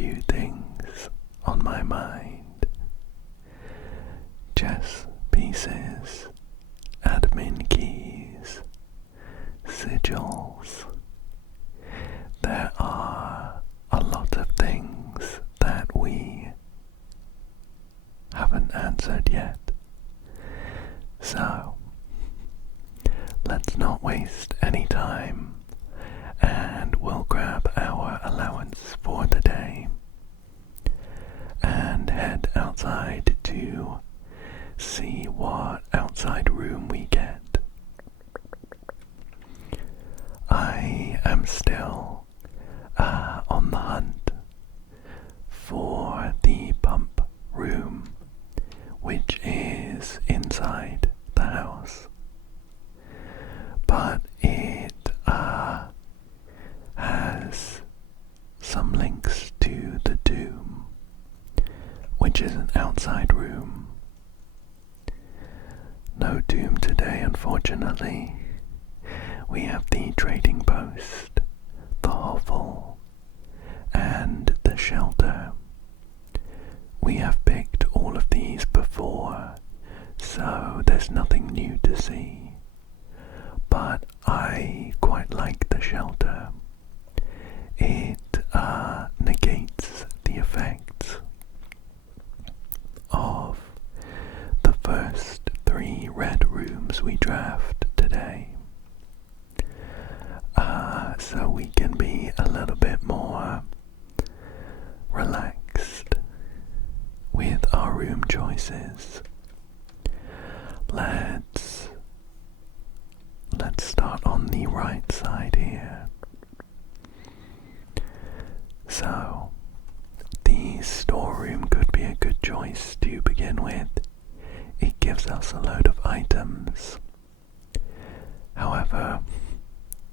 few things on my mind. Chess pieces, admin keys, sigils. There are a lot of things that we haven't answered yet. So, let's not waste any time, and we'll grab our allowance for the day and head outside to see what outside room we get. I am still on the hunt for the pump room, which is inside the house, but it has some links to the tomb, which is an outside room. No tomb today, unfortunately. We have the trading post, the hovel, and the shelter. We have picked all of these before, so there's nothing new to see. But I quite like the shelter. It negates the effects of the first 3 red rooms we draft today. So we can be a little bit more relaxed with our room choices. Let's start on the right side here. So, the storeroom could be a good choice to begin with. It gives us a load of items. However,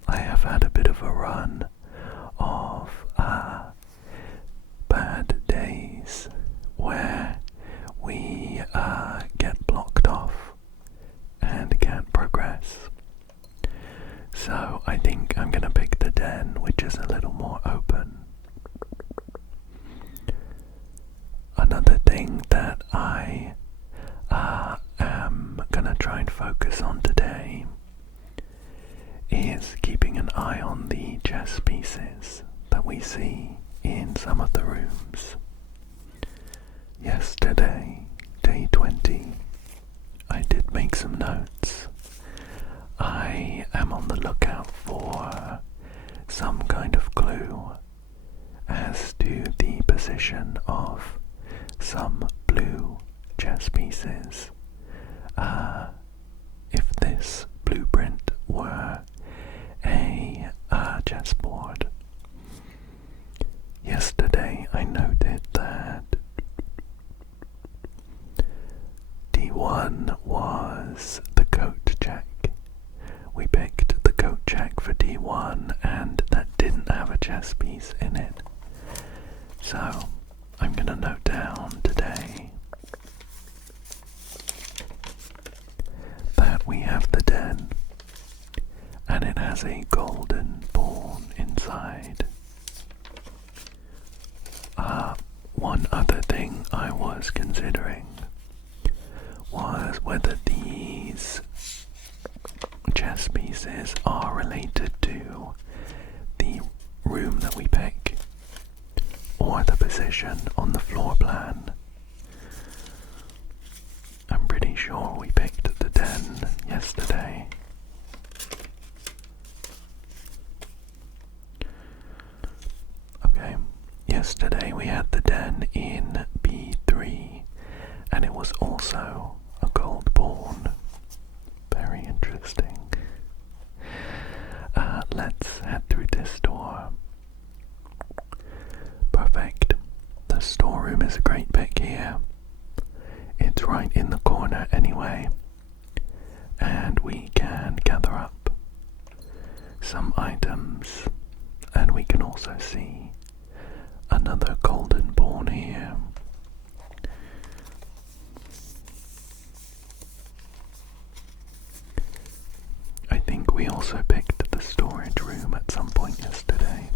I have had a bit of a run of bad days where we get blocked off and can't progress. So I think I'm gonna pick the den, which is a little more open. Another thing that I am gonna try and focus on today is keeping an eye on the chess pieces that we see in some of the rooms. Yesterday, day 20, I did make some notes. I am on the lookout for some kind of clue as to the position of some blue chess pieces. If this blueprint were a chessboard. Yesterday I noted that D1 was the coat check. We picked the coat check for D1 and that didn't have a chess piece in it. So I'm gonna note down today that we have the den and it has a golden pawn inside. One other thing I was considering was whether these chess pieces are related to the room that we pick or the position on the floor plan. I'm pretty sure we picked the den yesterday. Okay, yesterday we had the den in B3 and it was also a gold pawn. Very interesting. Let's head through this door. Perfect. The storeroom is a great pick here. It's right in the corner anyway, and we can gather up some items, and we can also see another golden pawn here. I think we also picked the storage room at some point yesterday.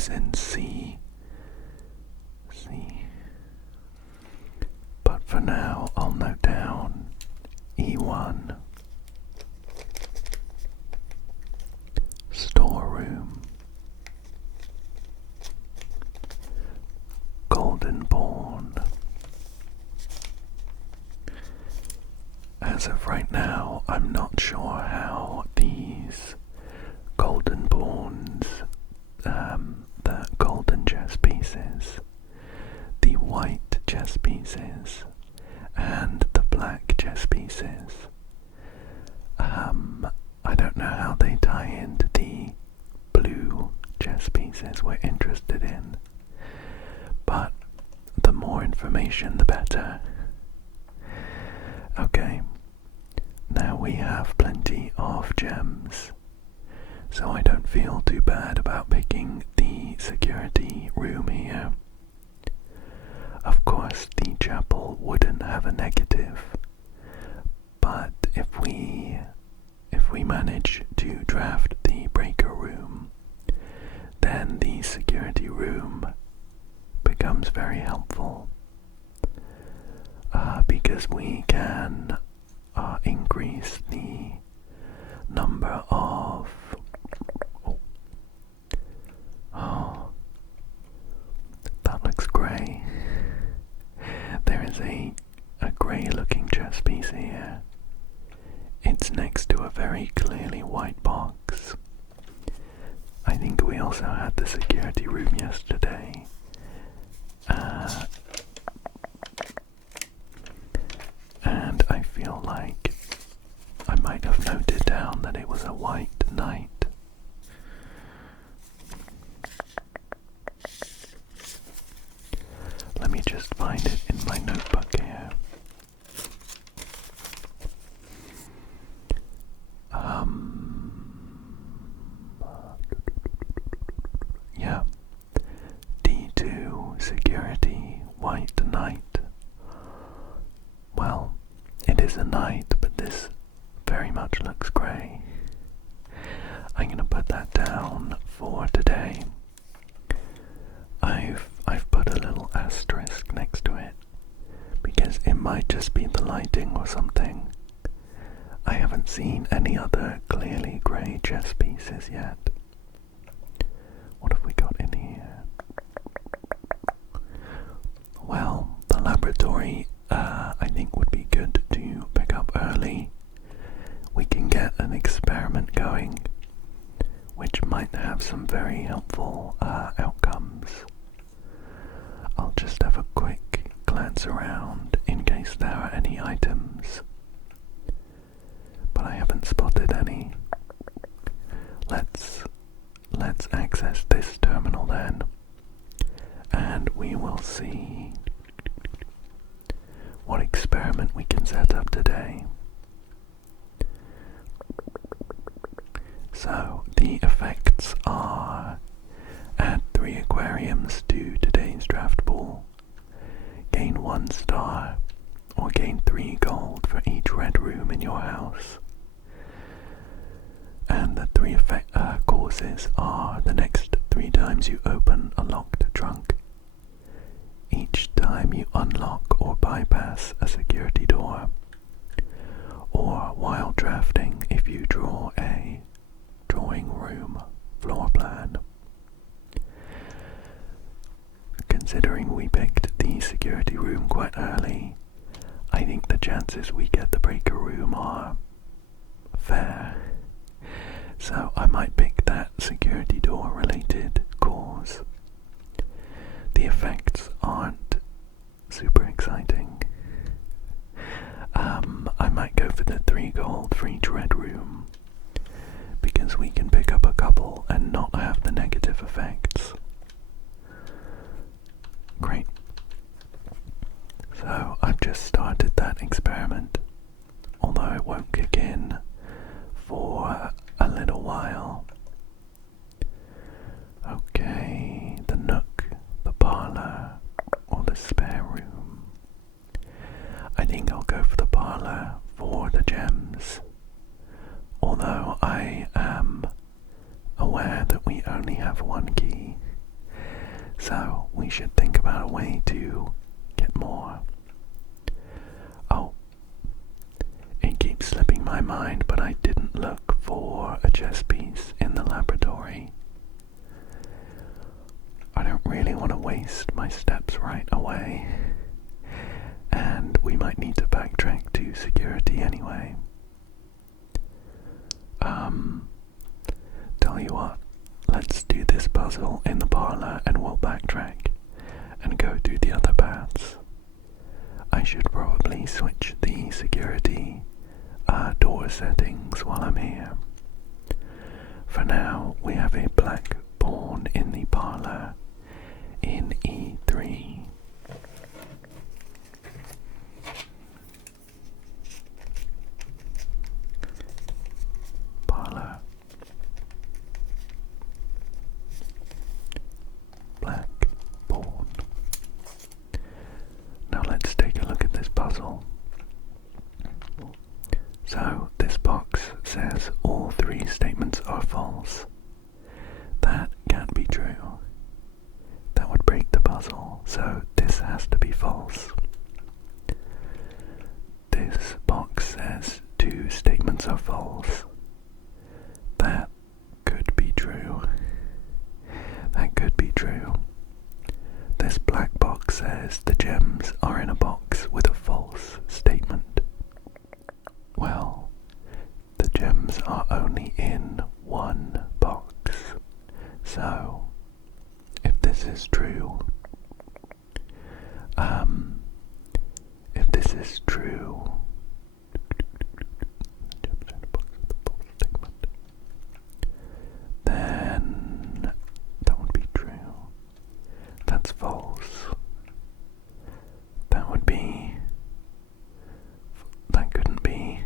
was in C. But for now, I'll note down E1. Storeroom. Goldenborn. As of right now, I'm not sure how these Goldenborns, the golden chess pieces, the white chess pieces, and the black chess pieces, I don't know how they tie into the blue chess pieces we're interested in, but the more information the better. Okay, now we have plenty of gems, so I don't feel too bad about picking the security room here. Of course, the chapel wouldn't have a negative, but if we manage to draft the breaker room, then the security room becomes very helpful, because we can increase the number of that looks grey. There is a grey looking chess piece here. It's next to a very clearly white box. I think we also had the security room yesterday. And I feel like I might have noted down that it was a white knight. Let me just find it in my notebook here. Yeah. D2 security white knight. Well, it is a knight, but this very much looks grey. I'm gonna put that down for today. I've put a little asterisk next to it because it might just be the lighting or something. I haven't seen any other clearly grey chess pieces yet. What have we got in here? Well, the laboratory I think would be good to pick up early. We can get an experiment going, which might have some very helpful outcomes. I'll just have a quick glance around in case there are any items, but I haven't spotted any. Let's access this terminal then, and we will see what experiment we can set up today. So the effects are: add 3 aquariums to today's draft pool, gain 1 star, or gain 3 gold for each red room in your house. And the 3 causes are: the next 3 times you open a locked trunk, each time you unlock or bypass a security door, or while drafting if you draw a drawing room floor plan. Considering we picked the security room quite early, I think the chances we get the breaker room are fair. So I might pick that security door related cause. The effects aren't super exciting. I might go for the 3 gold for each red room, because we can pick up a couple and not have the negative effects. Great. So I've just started that experiment, although it won't kick in for a little while. Okay, the nook, the parlor, or the spare room. I think I'll go for the parlor for the gems, although I am aware that we only have 1 key So we should think about a way to get more. Oh, it keeps slipping my mind, but I didn't look for a chess piece in the laboratory. I don't really want to waste my steps right away, and we might need to backtrack to security anyway. Tell you what, let's do this puzzle in the parlor and we'll backtrack and go through the other paths. I should probably switch the security door settings while I'm here. For now, we have a black pawn in the parlor in E3. Parlor. Black pawn. Now let's take a look at this puzzle. So this box says all three statements are false. That can't be true. That would break the puzzle, so this has to be false. This box says two statements are false. That could be true. That could be true. This black box says the gems are in a box with a false statement. Well, the gems are only in one box. So, if this is true, then that would be true. That's false. That couldn't be.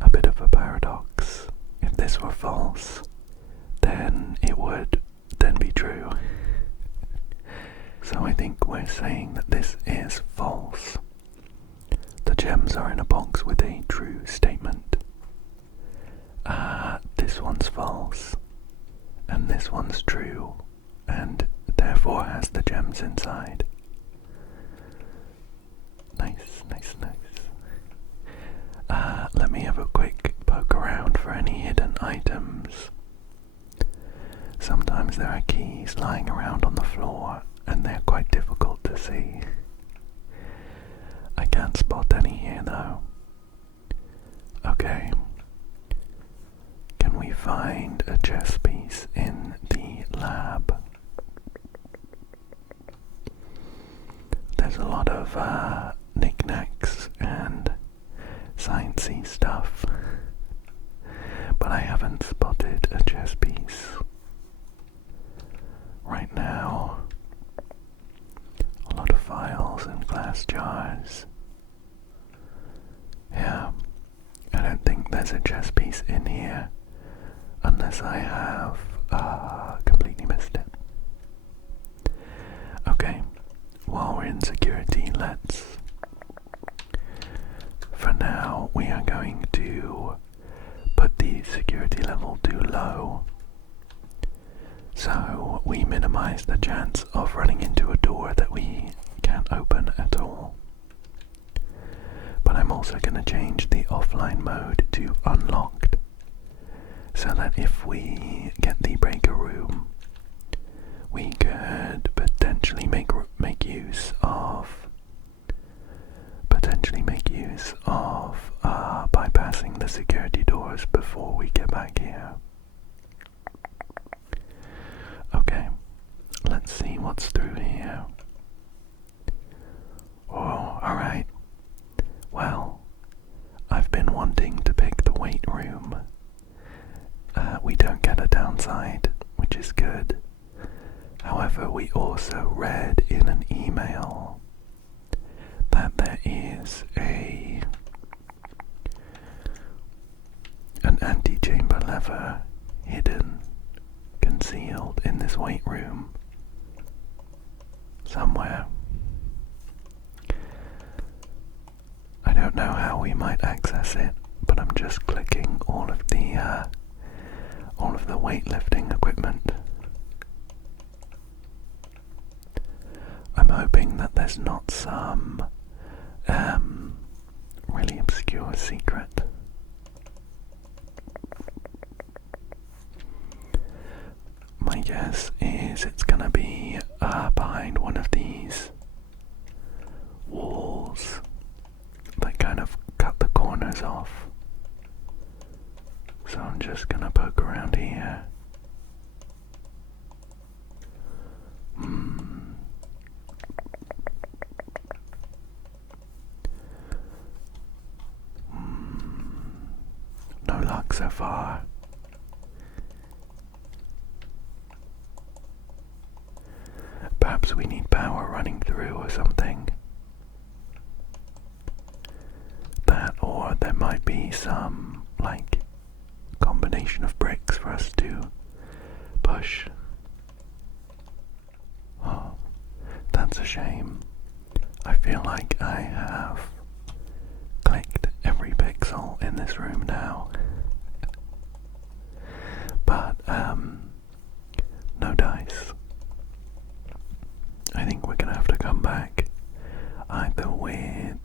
A bit of a paradox. If this were false, then it would then be true. So I think we're saying that this is false. The gems are in a box with a true statement. This one's false, and this one's true, and therefore has the gems inside. Nice, nice, nice. Let me have a quick poke around for any hidden items. Sometimes there are keys lying around on the floor, and they're quite difficult to see. I can't spot any here though. Okay. Can we find a chess piece in the lab? There's a lot of knickknacks and sciencey stuff, but I haven't spotted a chess piece. Right now, a lot of files and glass jars. Yeah, I don't think there's a chess piece in here, unless I have completely missed it. Okay, while we're in security, for now, we are going to put the security level to low, so we minimize the chance of running into a door that we can't open at all. But I'm also going to change the offline mode to unlocked, so that if we get the breaker room, we could potentially make use of bypassing the security doors before we get back here. Okay, let's see what's through here. Oh, alright. Well, I've been wanting to pick the weight room. We don't get a downside, which is good. However, we also read in an email that there is an antechamber lever hidden, concealed in this weight room somewhere. I don't know how we might access it, but I'm just clicking all of the weightlifting equipment. I'm hoping that there's not some really obscure secret. My guess is it's gonna be behind one of these walls that kind of cut the corners off. So I'm just gonna poke around here. No luck so far. Perhaps we need power running through or something. That, or there might be some, like, combination of bricks for us to push. Oh, that's a shame. I feel like I have clicked every pixel in this room now. But, no dice. I think we're gonna have to come back either with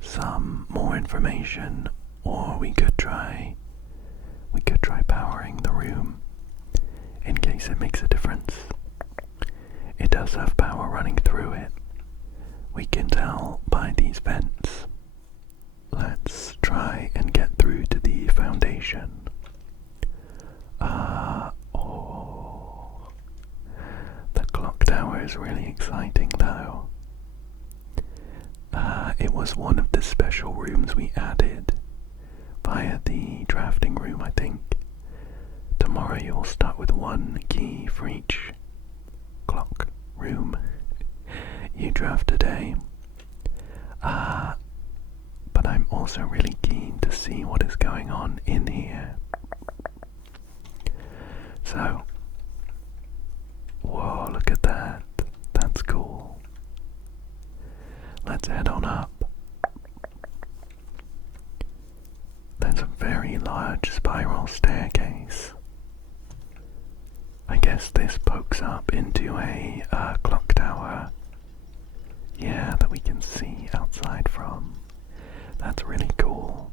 some more information, or we could try powering the room in case it makes a difference. It does have power running through it. We can tell by these vents. Let's try and get through to the foundation. The clock tower is really exciting though. It was one of the special rooms we added via the drafting room, I think. Tomorrow you'll start with one key for each clock room you draft today. But I'm also really keen to see what is going on in here. So, whoa, look at that. That's cool. Let's head on up. There's a very large spiral staircase. I guess this pokes up into a clock tower. Yeah, that we can see outside from. That's really cool.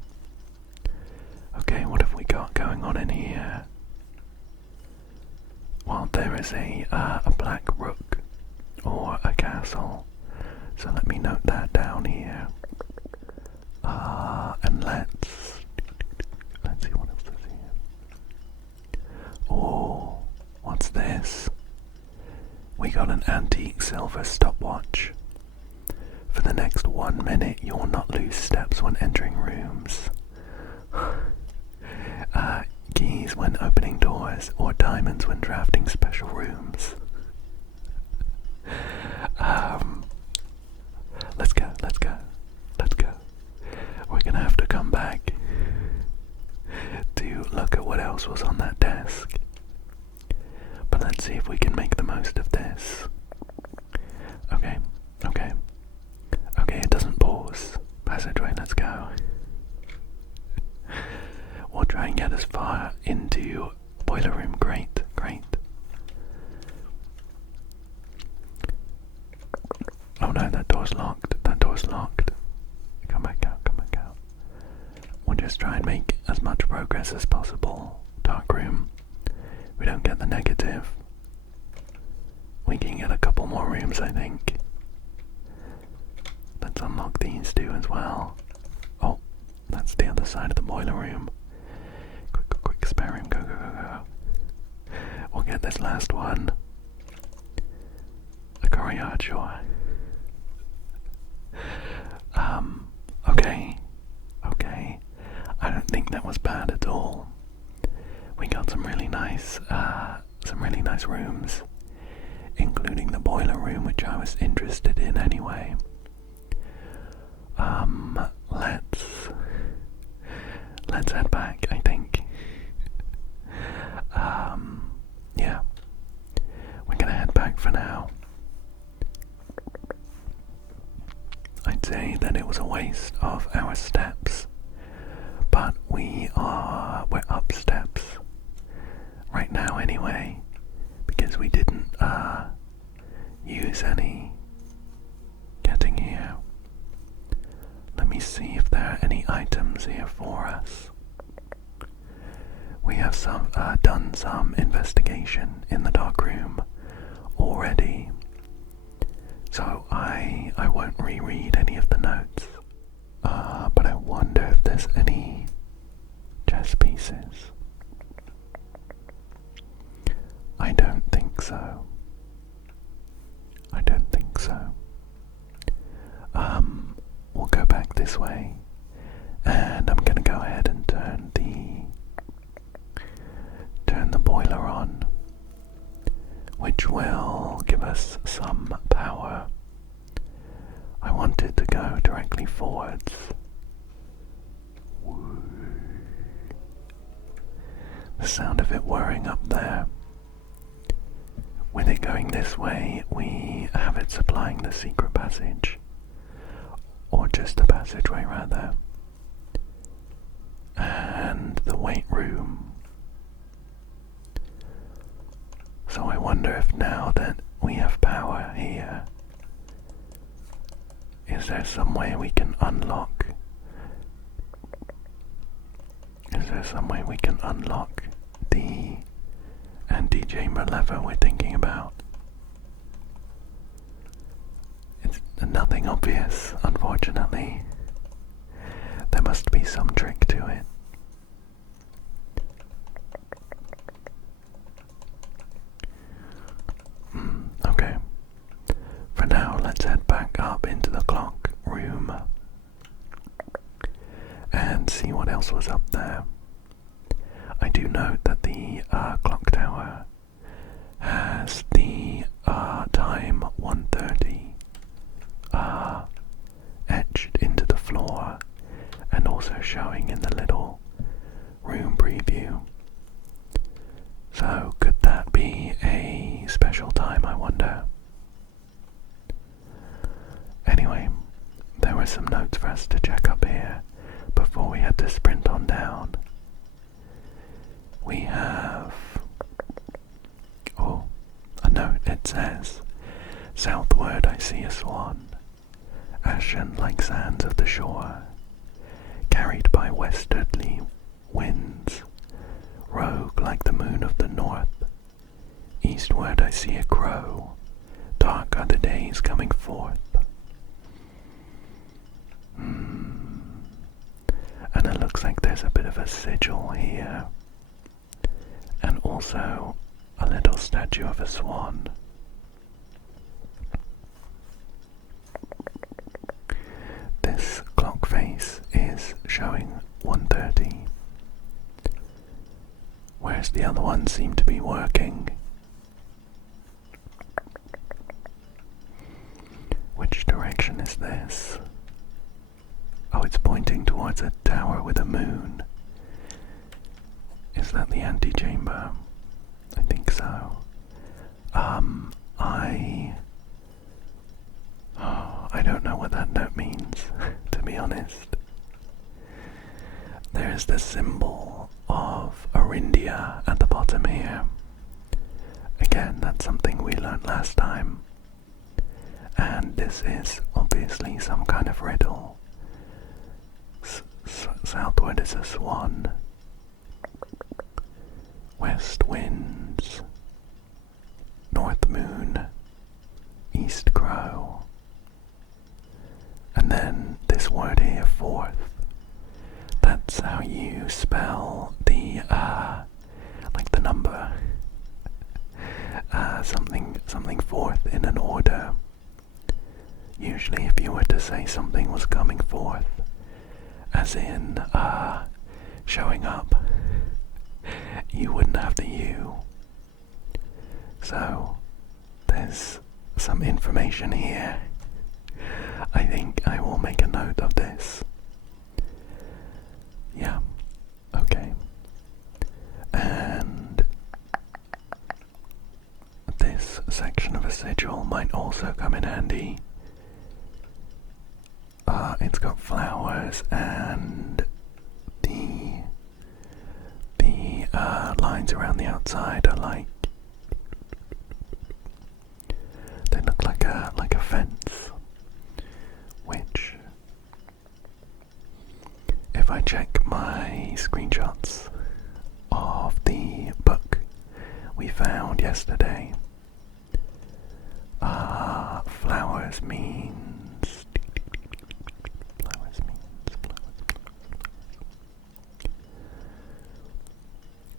Okay, what have we got going on in here? Well, there is a black rook, or a castle. So let me note that down here. And let's see what else is here. Oh, what's this? We got an antique silver stopwatch. For the next 1 minute, you will not lose steps when entering rooms. Keys when opening doors, or diamonds when drafting special rooms. Let's go. We're gonna have to come back to look at what else was on that desk. But let's see if we can make the most of this. Okay, it doesn't pause. Passageway, let's go. We'll try and get as far into boiler room. Great. Oh no, that door's locked. Come back out. We'll just try and make as much progress as possible. Dark room. We don't get the negative. We can get a couple more rooms, I think. Let's unlock these two as well. Oh, that's the other side of the boiler room. Quick, spare room, go. We'll get this last one. The courtyard, sure. Okay. I don't think that was bad at all. We got some really nice rooms, including the boiler room, which I was interested in anyway. Let's head back, I think. Yeah. We're gonna head back for now. I'd say that it was a waste of our steps, but we're up steps right now anyway, because we didn't use any here. Let me see if there are any items here for us. We have done some investigation in the dark room already, so I won't reread any of the notes. But I wonder if there's any chess pieces. I don't think so. I don't think so. We'll go back this way, and I'm gonna go ahead and turn the boiler on, which will give us some power. I want it to go directly forwards. The sound of it whirring up there. With it going this way, we have it supplying the secret passage. Or just the passageway, rather. And the weight room. So I wonder if now that we have power here, is there some way we can unlock? Is there some way we can unlock the anti-chamber lever we're thinking about? It's nothing obvious, unfortunately. There must be some trick to it. Okay. For now, let's head back up into the clock room and see what else was up there. I do note that the clock tower has the time 1:30 etched into the floor, and also showing in the little room preview. So could that be a special time, I wonder? Anyway, there were some notes for us to check up here before we had to sprint on down. We have... oh, a note. It says, "Southward I see a swan, ashen like sands of the shore, carried by westerly winds, rogue like the moon of the north. Eastward I see a crow, dark are the days coming forth." And it looks like there's a bit of a sigil here, and also a little statue of a swan. This clock face is showing 1:30, whereas the other ones seem to be working. Which direction is this? Oh, it's pointing towards a tower with a moon. Is that the antechamber? I think so. I don't know what that note means, to be honest. There's the symbol of Arindia at the bottom here. Again, that's something we learned last time. And this is obviously some kind of riddle. Southward is a swan. West winds. North moon. East crow. And then this word here, forth. That's how you spell the, like the number. Something forth in an order. Usually if you were to say something was coming forth, as in, showing up, you wouldn't have the U. So, there's some information here. I think I will make a note of this. Yeah, okay. And this section of a sigil might also come in handy. It's got flowers, and the lines around the outside are like, they look like a fence. if I check my screenshots of the book we found yesterday, flowers means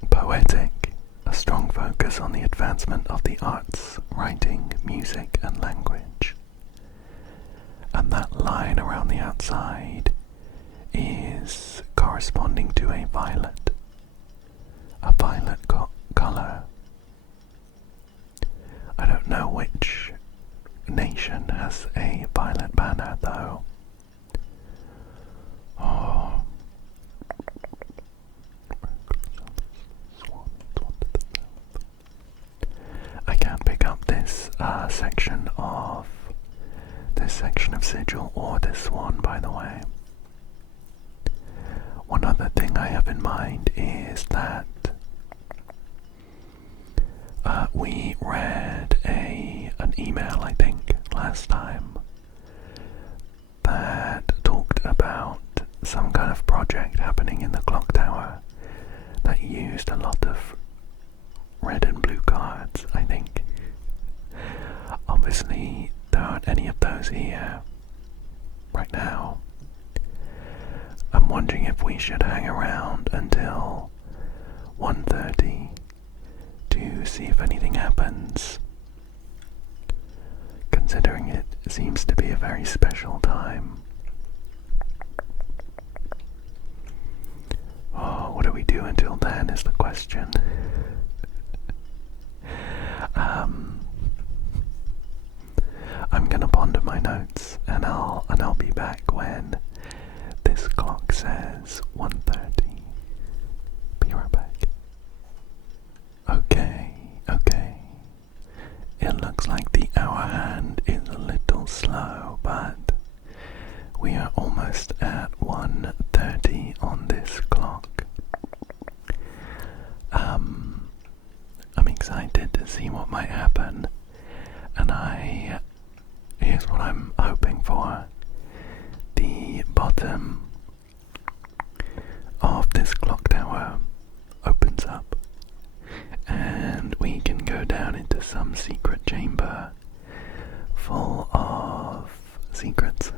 poetic, a strong focus on the advancement of the arts, writing, music and language. And that line around the outside is corresponding to a violet color. I don't know which nation has a violet banner though. Oh. I can't pick up this section of sigil or this one, by the way. One other thing I have in mind is that we read an email, I think, last time that talked about some kind of project happening in the clock tower that used a lot of red and blue cards, I think. Obviously, there aren't any of those here right now. I'm wondering if we should hang around until 1:30 to see if anything happens, considering it seems to be a very special time. Oh, what do we do until then is the question. I'm gonna ponder my notes and I'll be back when this clock says 1:30. Be right back. Okay. It looks like the hour hand is a little slow, but we are almost at 1:30 on this clock. I'm excited to see what might happen, and here's what I'm hoping for. The bottom of this clock tower opens up and we can go down into some secret chamber full of secrets.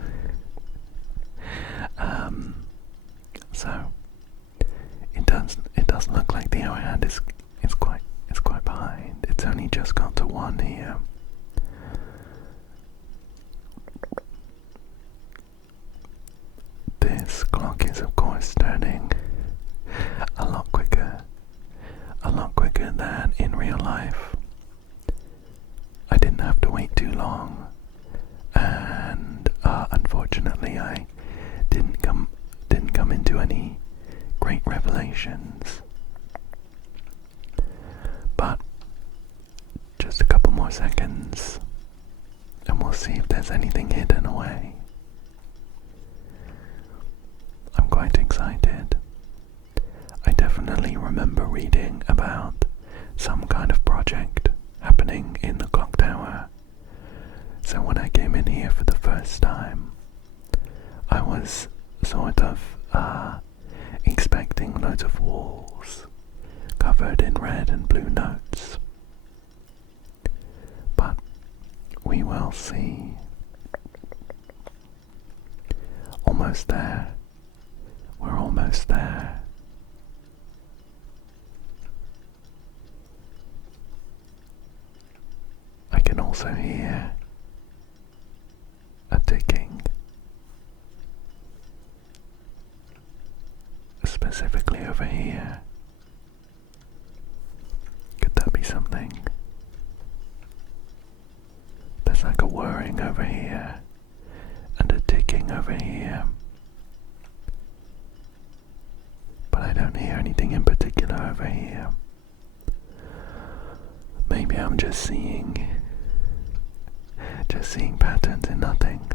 So it does look like the hour hand is quite behind. It's only just got to 1 here. This clock is of course turning a lot quicker than in real life. I didn't have to wait too long, and unfortunately I didn't come into any great revelations. But just a couple more seconds and we'll see if there's anything hidden away. I'm quite excited. I definitely remember reading about some kind of project happening in the clock tower. So when I came in here for the first time, I was sort of expecting loads of walls covered in red and blue notes. But we will see. Almost there. We're almost there. I can also hear a ticking, specifically over here. Could that be something? There's like a whirring over here and a ticking over here, but I don't hear anything in particular over here. Maybe I'm just seeing patterns in nothing.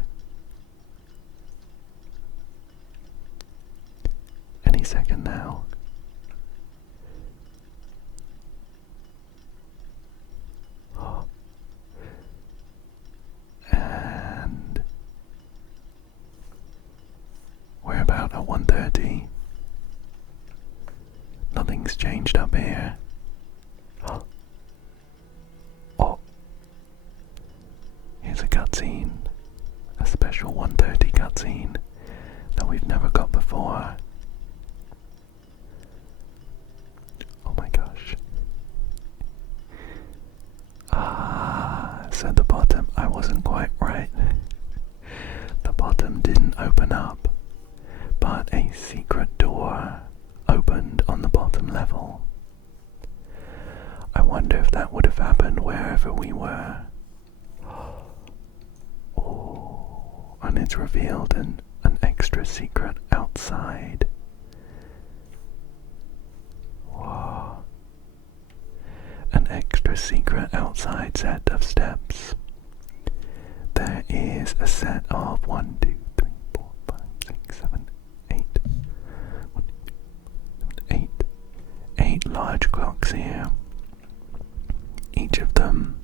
Any second now. And we're about start at 1:30. Nothing's changed up here. Oh, here's a cutscene. A special 1:30 cutscene that we've never got before. Oh my gosh. So the bottom, I wasn't quite right. The bottom didn't open up, but a secret door opened on the bottom level. I wonder if that would have happened wherever we were. Oh, and it's revealed an extra secret outside. Whoa. An extra secret outside set of steps. There is a set of 1, 2, 3, 4, 5, 6, 7, 8. 1, 2, 7, 8 large clocks here. Each of them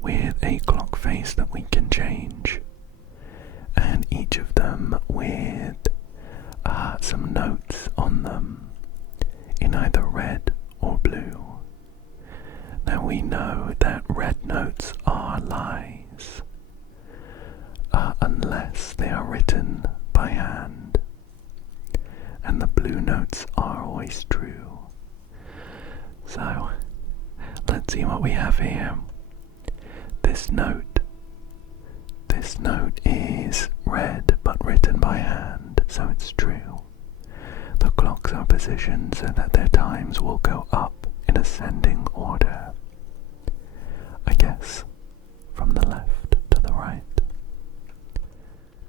with a clock face that we can change, and each of them with some notes on them in either red or blue. Now we know that red notes are lies, unless they are written by hand, and the blue notes are always true. So let's see what we have here. This note is red but written by hand, so it's true. The clocks are positioned so that their times will go up in ascending order. I guess from the left to the right.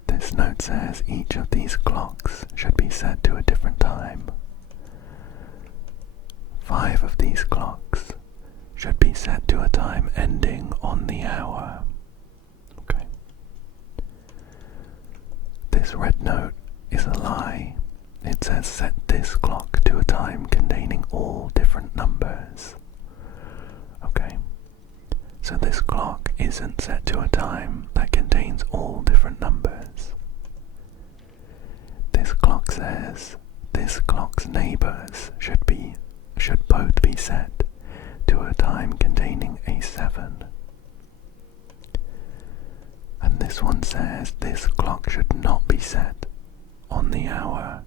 This note says each of these clocks should be set to a different time. 5 of these clocks should be set to a time ending on the hour. Okay. This red note is a lie. It says set this clock to a time containing all different numbers. Okay. So this clock isn't set to a time that contains all different numbers. This clock says this clock's neighbors should both be set to a time containing a 7. And this one says this clock should not be set on the hour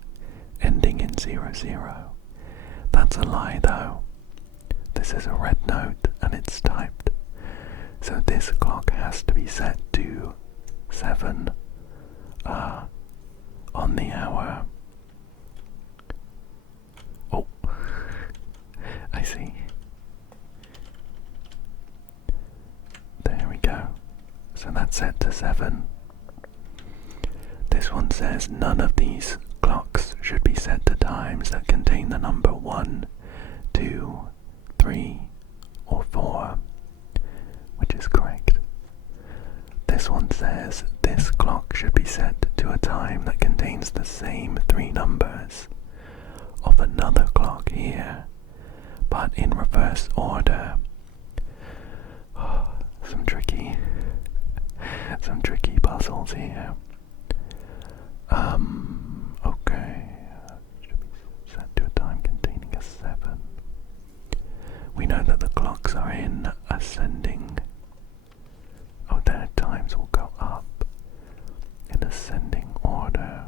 ending in 00. That's a lie though. This is a red note and it's typed. So this clock has to be set to 7 on the hour. Oh, I see. There we go. So that's set to 7. This one says none of these clocks should be set to times that contain the number 1, 2, 3, or 4, which is correct. This one says this clock should be set to a time that contains the same 3 numbers of another clock here, but in reverse order. Some tricky puzzles here. Okay. Should be set to a time containing a 7. We know that the clocks are in ascending. Oh, their times will go up in ascending order.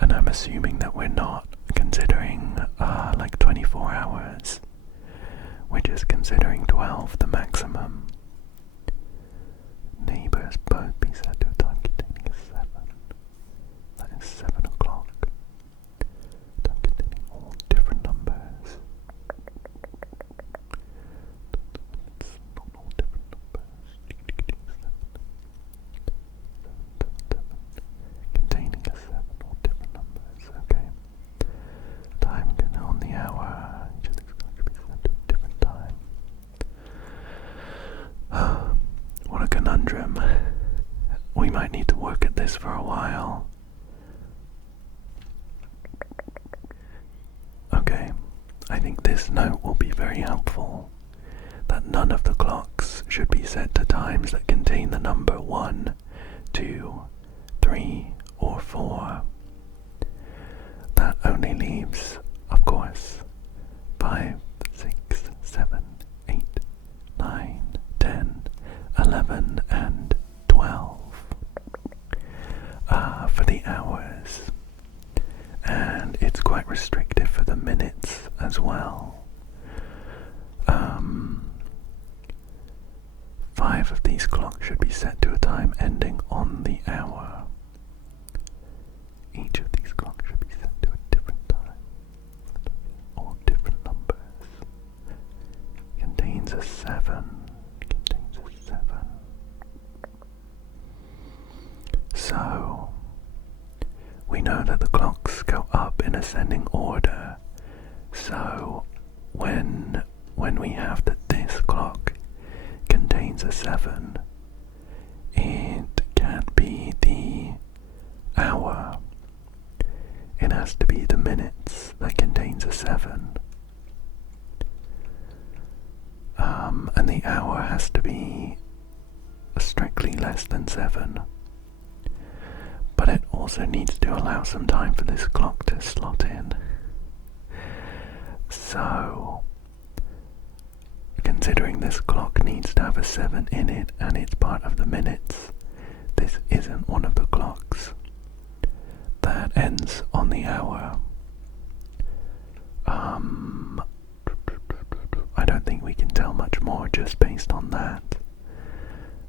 And I'm assuming that we're not considering like 24 hours. We're just considering 12 the maximum. Neighbors both be set to a time containing a 7. That is 7 o'clock. Time containing all different numbers. It's not all different numbers. 7. Containing a 7, all different numbers. Okay. Time on the hour. Each of these clocks should be set to a different time. What a conundrum. We might need to work at this for a while. Okay, I think this note will be very helpful. That none of the clocks should be set to times that contain the number 1, 2, 3, or for the hours, and it's quite restrictive for the minutes as well. 5 of these clocks should be set to a time ending on the hour. Each of these clocks should be set to a different time, or different numbers. Contains a 7. So, we know that the clocks go up in ascending order. So, when we have that this clock contains a 7, it can't be the hour. It has to be the minutes that contains a 7. And the hour has to be strictly less than 7. But it also needs to allow some time for this clock to slot in. So, considering this clock needs to have a 7 in it and it's part of the minutes, this isn't one of the clocks that ends on the hour. I don't think we can tell much more just based on that.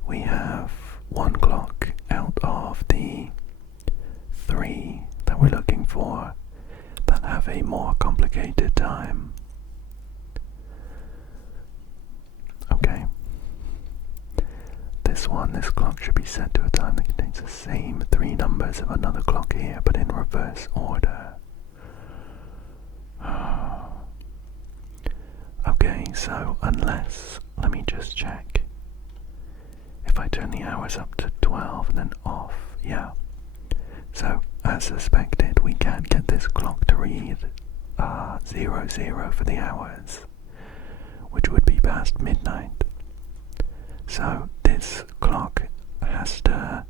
We have one clock out of the 3 that we're looking for that have a more complicated time. Okay. This clock should be set to a time that contains the same 3 numbers of another clock here, but in reverse order. Okay, so unless, let me just check. If I turn the hours up to 12 and then off, yeah. So, as suspected, we can't get this clock to read 00 for the hours, which would be past midnight. So, this clock has to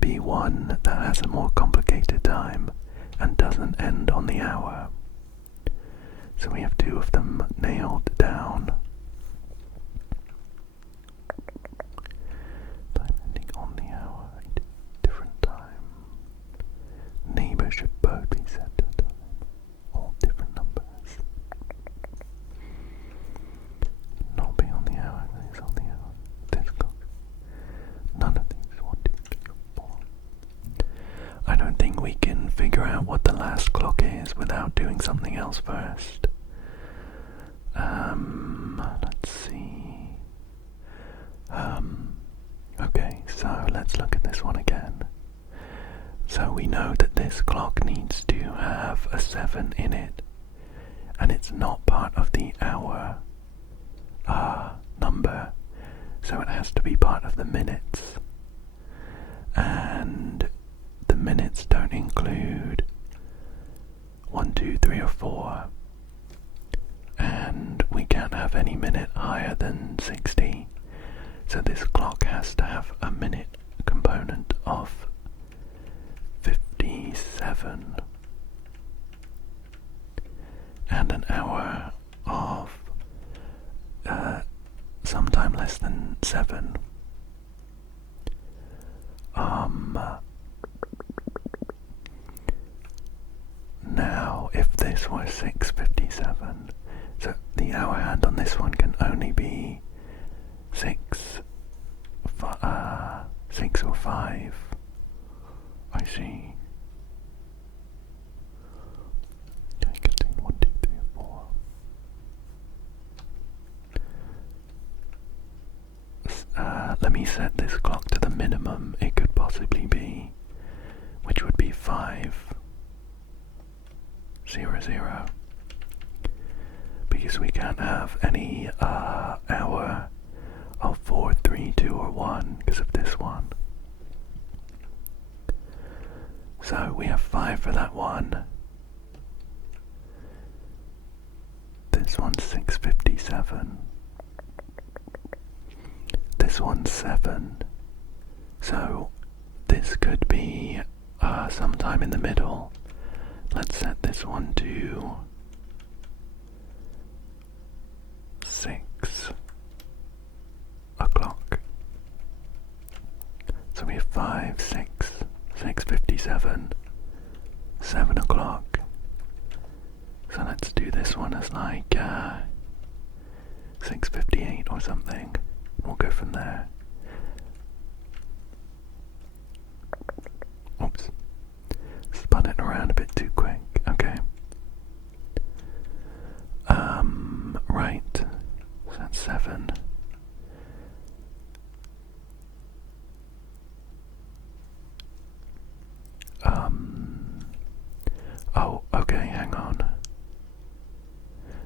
be one that has a more complicated time and doesn't end on the hour. So we have 2 of them nailed down. Time ending on the hour, different time. Neighbours should both be set to a time, all different numbers. Not be on the hour, it's on the hour. This clock. None of these. 1, 2, 3, 4. I don't think we can figure out what the last clock is without doing something else first. Let's see. Okay, so let's look at this one again. So we know that this clock needs to have a 7 in it, and it's not part of the hour number, so it has to be part of the minutes. And the minutes don't include 1, 2, 3, or 4. And we can't have any minute higher than 60, so this clock has to have a minute component of 57 and an hour of sometime less than 7. Now if this was 6:57, so the hour hand on this one can only be 6 or 5. I see. Okay, contain 1, 2, 3, 4. Let me set this clock to the minimum it could possibly be, which would be 5:00. Because we can't have any hour of 4, 3, 2, or 1 because of this one. So we have 5 for that one. This one's 6:57. This one's 7. So this could be sometime in the middle. Let's set this one to 6 o'clock. So we have 5, 6, 6:57, 7 o'clock. So let's do this one as like 6:58 or something. We'll go from there. Oops. Spun it around a bit too quick. Okay. Right. So that's 7. Oh, okay, hang on.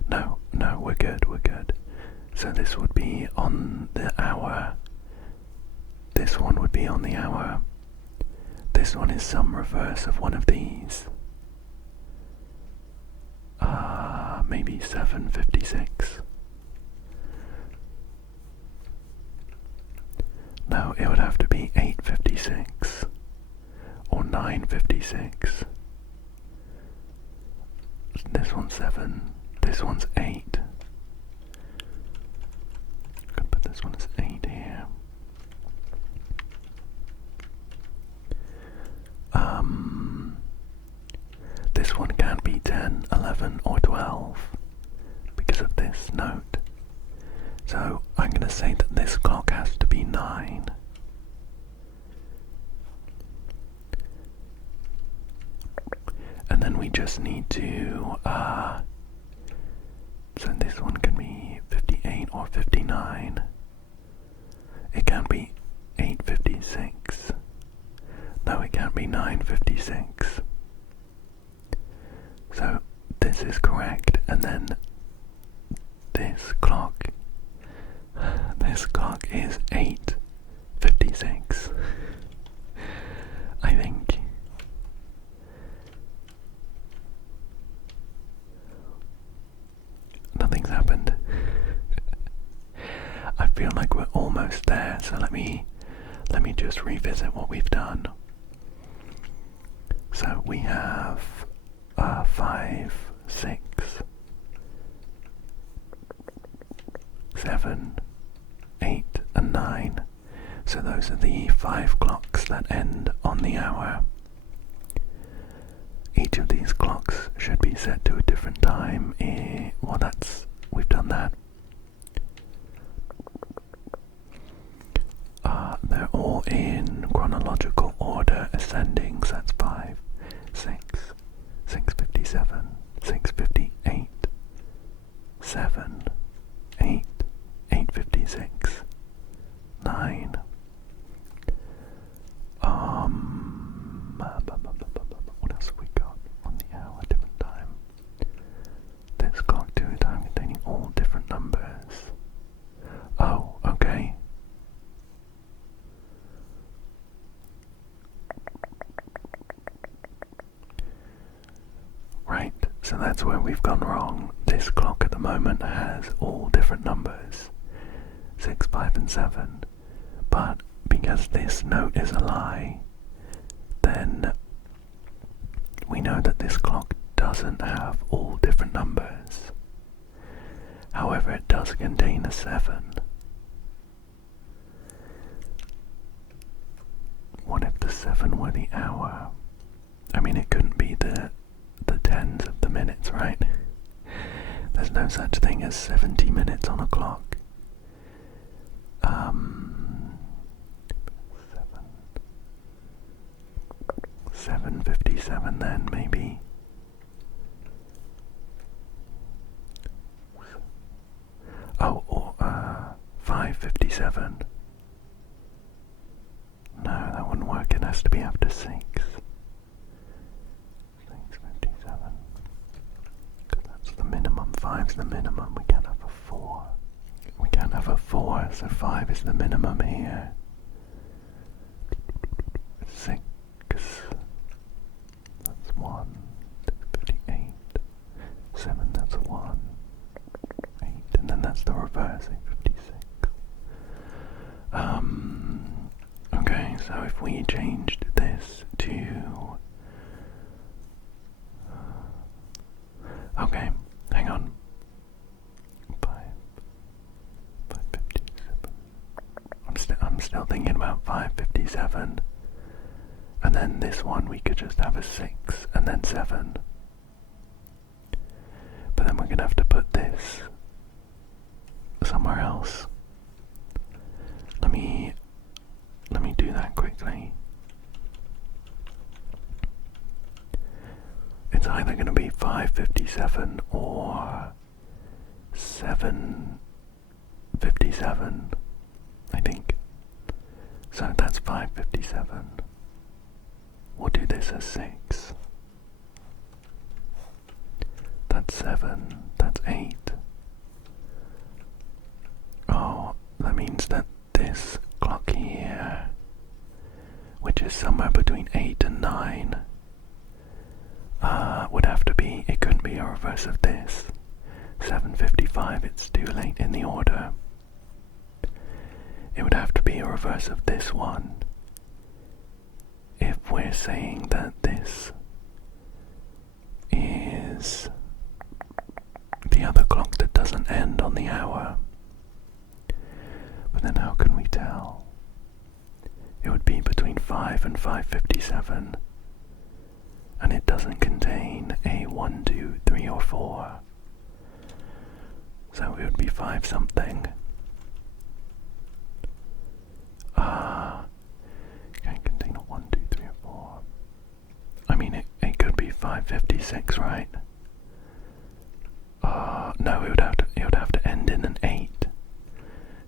No, we're good. So this would be on the hour. This one would be on the hour. This one is some reverse of one of these. Maybe 7:56. No, it would have to be 8:56 or 9:56. This one's 7. This one's 8. I'm gonna put this one as 8 here. This one can't be 10, 11, or 12 because of this note. So I'm going to say that this clock has to be 9. And then we just need to, so this one can be 58 or 59. It can't be 8:56. No, it can't be 9:56. So this is correct, and then this clock is 8:56. I think. Nothing's happened. I feel like we're almost there, so let me just revisit what we've done. So we have 5, 6, 7, 8, and 9. So those are the 5 clocks that end on the hour. Each of these clocks should be set to a different time. Well, we've done that. They're all in chronological order, ascending, so that's 5, 6, 6:57, 6:58, 7, 8, 8:56, 9. What else have we got on the hour? Different time. This clock to a time containing all different numbers. Oh, okay. Right, so that's where we've gone wrong. This clock at the moment has all different numbers, 6, 5, and 7. But because this note is a lie, then we know that this clock doesn't have all different numbers. However, it does contain a 7. What if the 7 were the hour? I mean, it couldn't be the tens of the minutes, right? There's no such thing as 70 minutes on a clock. 7:57 then, maybe. Oh, or 5:57. No, that wouldn't work. It has to be after 6. 6:57. That's the minimum. 5's the minimum. We can't have a 4. We can't have a 4, so 5 is the minimum here. 6. That's 1. 58. 7, that's 1. 8, and then that's the reverse, 8:56. Okay, so if we changed this to... Okay, hang on. 5:57. I'm still thinking about 5:57 And then this one we could just have a 6 and then 7. But then we're going to have to put this somewhere else. Let me do that quickly. It's either going to be 557 or 757, I think. So that's 557. We'll do this as 6. That's 7. That's 8. Oh, that means that this clock here, which is somewhere between 8 and 9, would have to be, it couldn't be a reverse of this. 7:55, it's too late in the order. It would have to be a reverse of this one. If we're saying that this is the other clock that doesn't end on the hour. But then how can we tell? It would be between 5 and 5:57, and it doesn't contain a 1, 2, 3, or 4. So it would be 5 something. Can't contain a 1, 2, 3, or 4. I mean, it could be 5:56, right? No, it would have to end in an 8,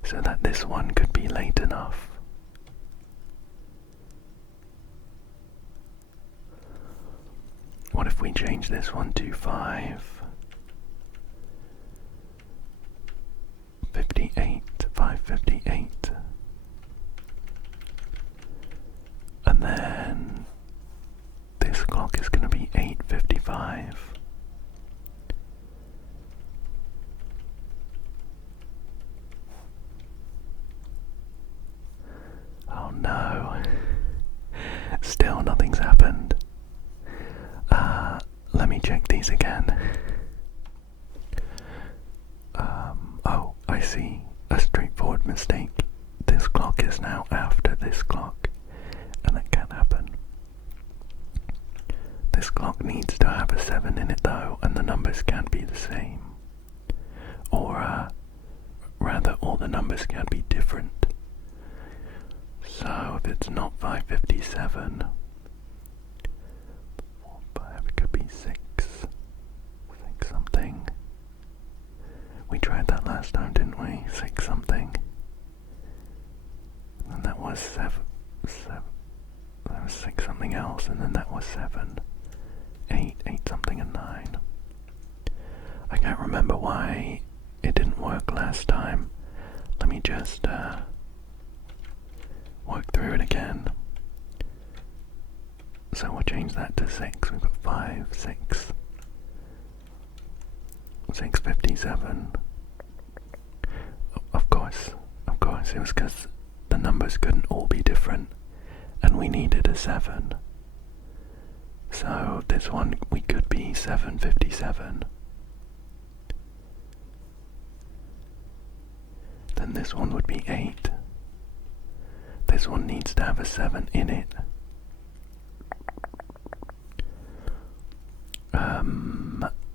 so that this one could be late enough. What if we change this one to 5:58, and then this clock is going to be 8:55. Oh no, still nothing's happened. Let me check these again. Oh, I see. A straightforward mistake. This clock is now after this clock, and that can't happen. This clock needs to have a 7 in it though, and the numbers can't be the same. Or, rather, all the numbers can be different. So, if it's not 5:57, 4, 5, it could be 6 something. We tried that last time, didn't we? 6 something. And that was 7. That was 6 something else, and then that was 7. 8 something, and 9. I can't remember why it didn't work last time. Let me just work through it again. So we'll change that to 6. We've got 5, 6. 6:57. Of course, it was because the numbers couldn't all be different, and we needed a 7. So this one, we could be 7:57. Then this one would be 8. This one needs to have a 7 in it.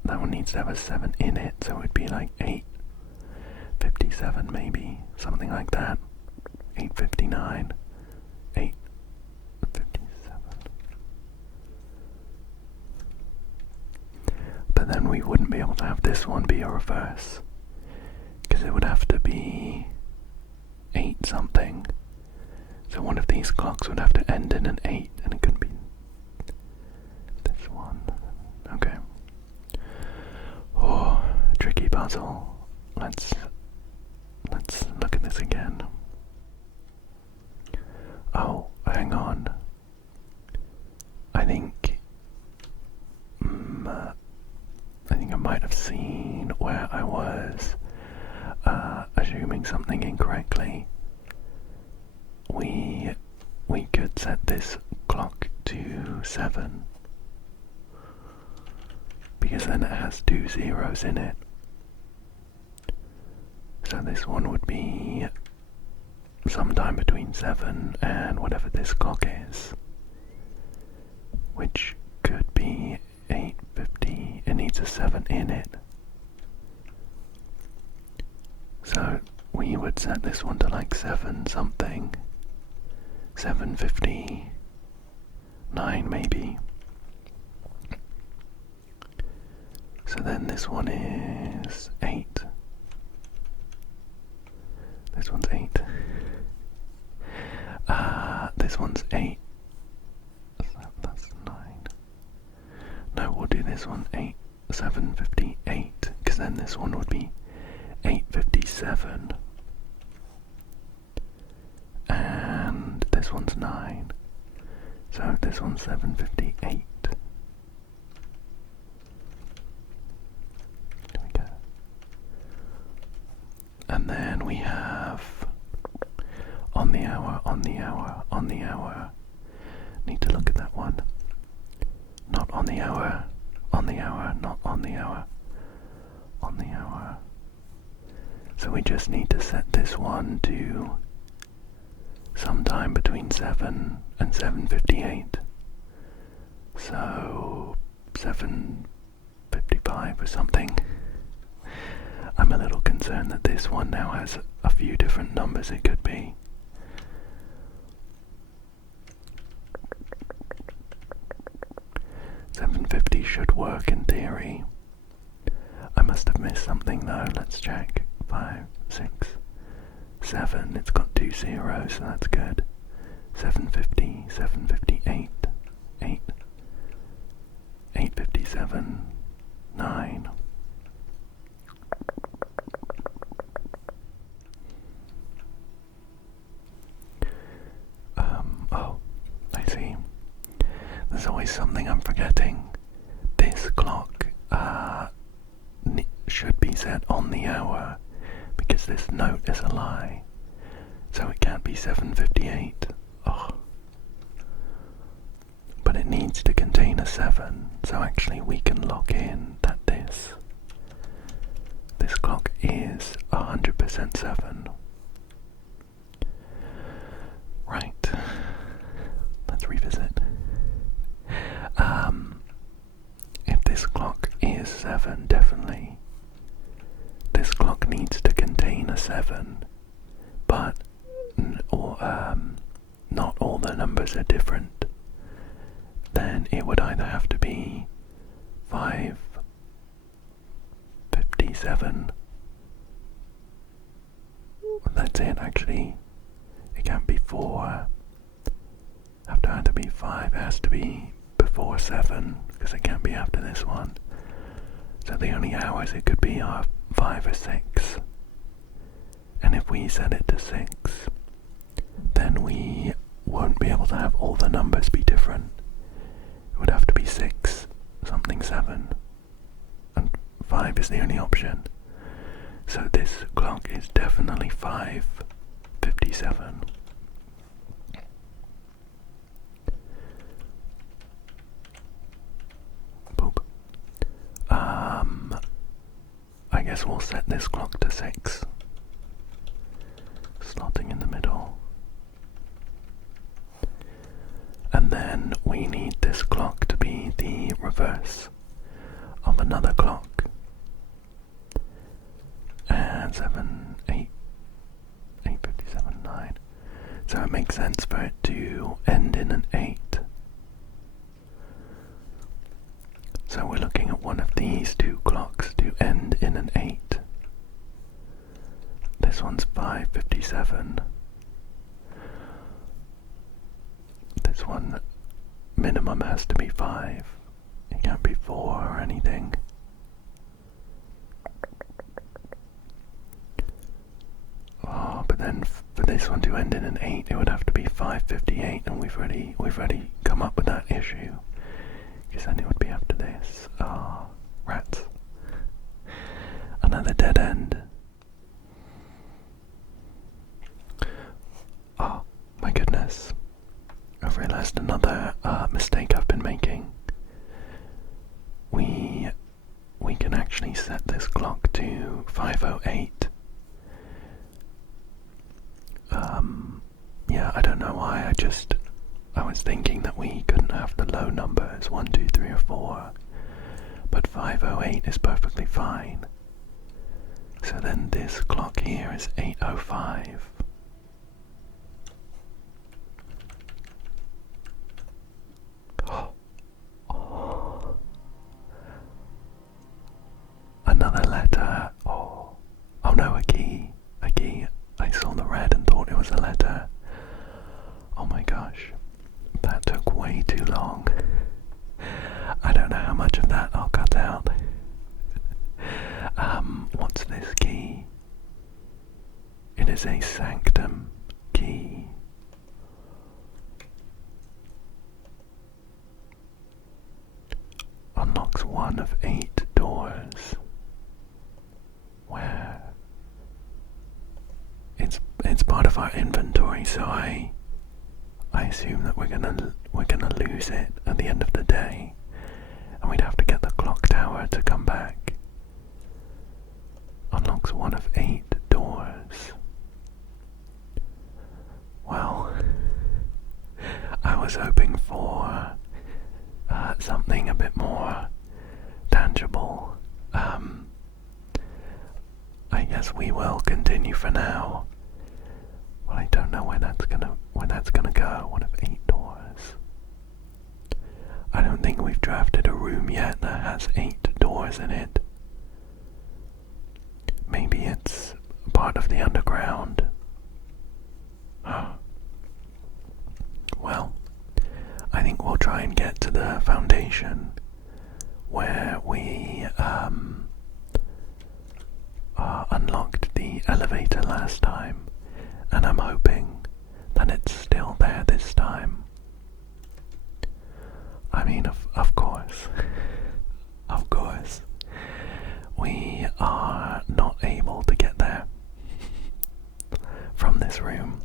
That one needs to have a 7 in it, so it would be like 8:57 maybe, something like that. 8:59, 8:57. But then we wouldn't be able to have this one be a reverse, because it would have to be 8 something. So one of these clocks would have to end in an 8, and it couldn't be this one. Okay. Oh, tricky puzzle. Let's look at this again. Oh, hang on. I think I might have seen where I was assuming something incorrectly. We could set this clock to 7. Because then it has 2 zeros in it. So this one would be sometime between 7 and whatever this clock is. which could be 850. It needs a 7 in it. So we would set this one to like 7 something. 759 maybe. So then this one is 8. This one's 8. This one's 8. That's 9. No, we'll do this one 8, 758, because then this one would be 857. And this one's 9. So this one's 758. There we go. And then we have on the hour, on the hour, on the hour. Need to look at that one. Not on the hour, on the hour, not on the hour, on the hour. So we just need to set this one to sometime between 7 and 7:58. So 7:55 or something. I'm a little concerned that this one now has a few different numbers it could be. $7.50 should work in theory. I must have missed something though. Let's check. 5, 6, 7. It's got 2 zeros, so that's good. 750, 758, 8, 857, 9. Oh, I see. There's always something I'm forgetting. This clock should be set on the hour because this note is a lie. So it can't be 7:58. Oh. But it needs to contain a 7. So actually we can lock in that this clock is 100% 7. Right. Let's revisit. If this clock is 7, definitely. This clock needs to contain a 7, but not all the numbers are different. Then it would either have to be 557. That's it, actually. It can't be 4. Have to either be 5. It has to be before 7 because it can't be after this one. So the only hours it could be are 5 or 6. And if we set it to 6, then we won't be able to have all the numbers be different. It would have to be 6, something 7, and 5 is the only option. So this clock is definitely 5:57. Boop. I guess we'll set this clock to 6. Slotting in the middle. And then we need this clock to be the reverse of another clock. And 7, 8, 8:57, 9. So it makes sense for it to end in an 8. So we're looking at one of these two clocks to end in an 8. This one's 5:57. This one minimum has to be 5. It can't be 4 or anything. Oh, but then for this one to end in an 8, it would have to be 5:58, and we've already come up with that issue. Because then it would be after this. Ah, rats. Another dead end. Oh, my goodness. I've realised another mistake I've been making. We can actually set this clock to 5:08. Yeah, I don't know why, I was thinking that we couldn't have the low number doors, 1, 2, 3, or 4, but 508 is perfectly fine. So then this clock here is 8:05. Another letter. Oh no, a key. A key. I saw the red and thought it was a letter. Oh my gosh. That took way too long. I don't know how much of that I'll cut out. What's this key? It is a sanctum key. Unlocks 1 of 8 doors. Where? It's part of our inventory, so I assume that we're gonna lose it at the end of the day, and we'd have to get the clock tower to come back. Unlocks 1 of 8 doors. Well, I was hoping for something a bit more tangible. I guess we will continue for now. Well, I don't know where that's gonna go. 1 of 8 doors. I don't think we've drafted a room yet that has 8 doors in it. Maybe it's part of the underground. Well, I think we'll try and get to the foundation where we unlocked the elevator last time, and I'm hoping that it's still there this time. I mean, of course, of course, we are not able to get there from this room.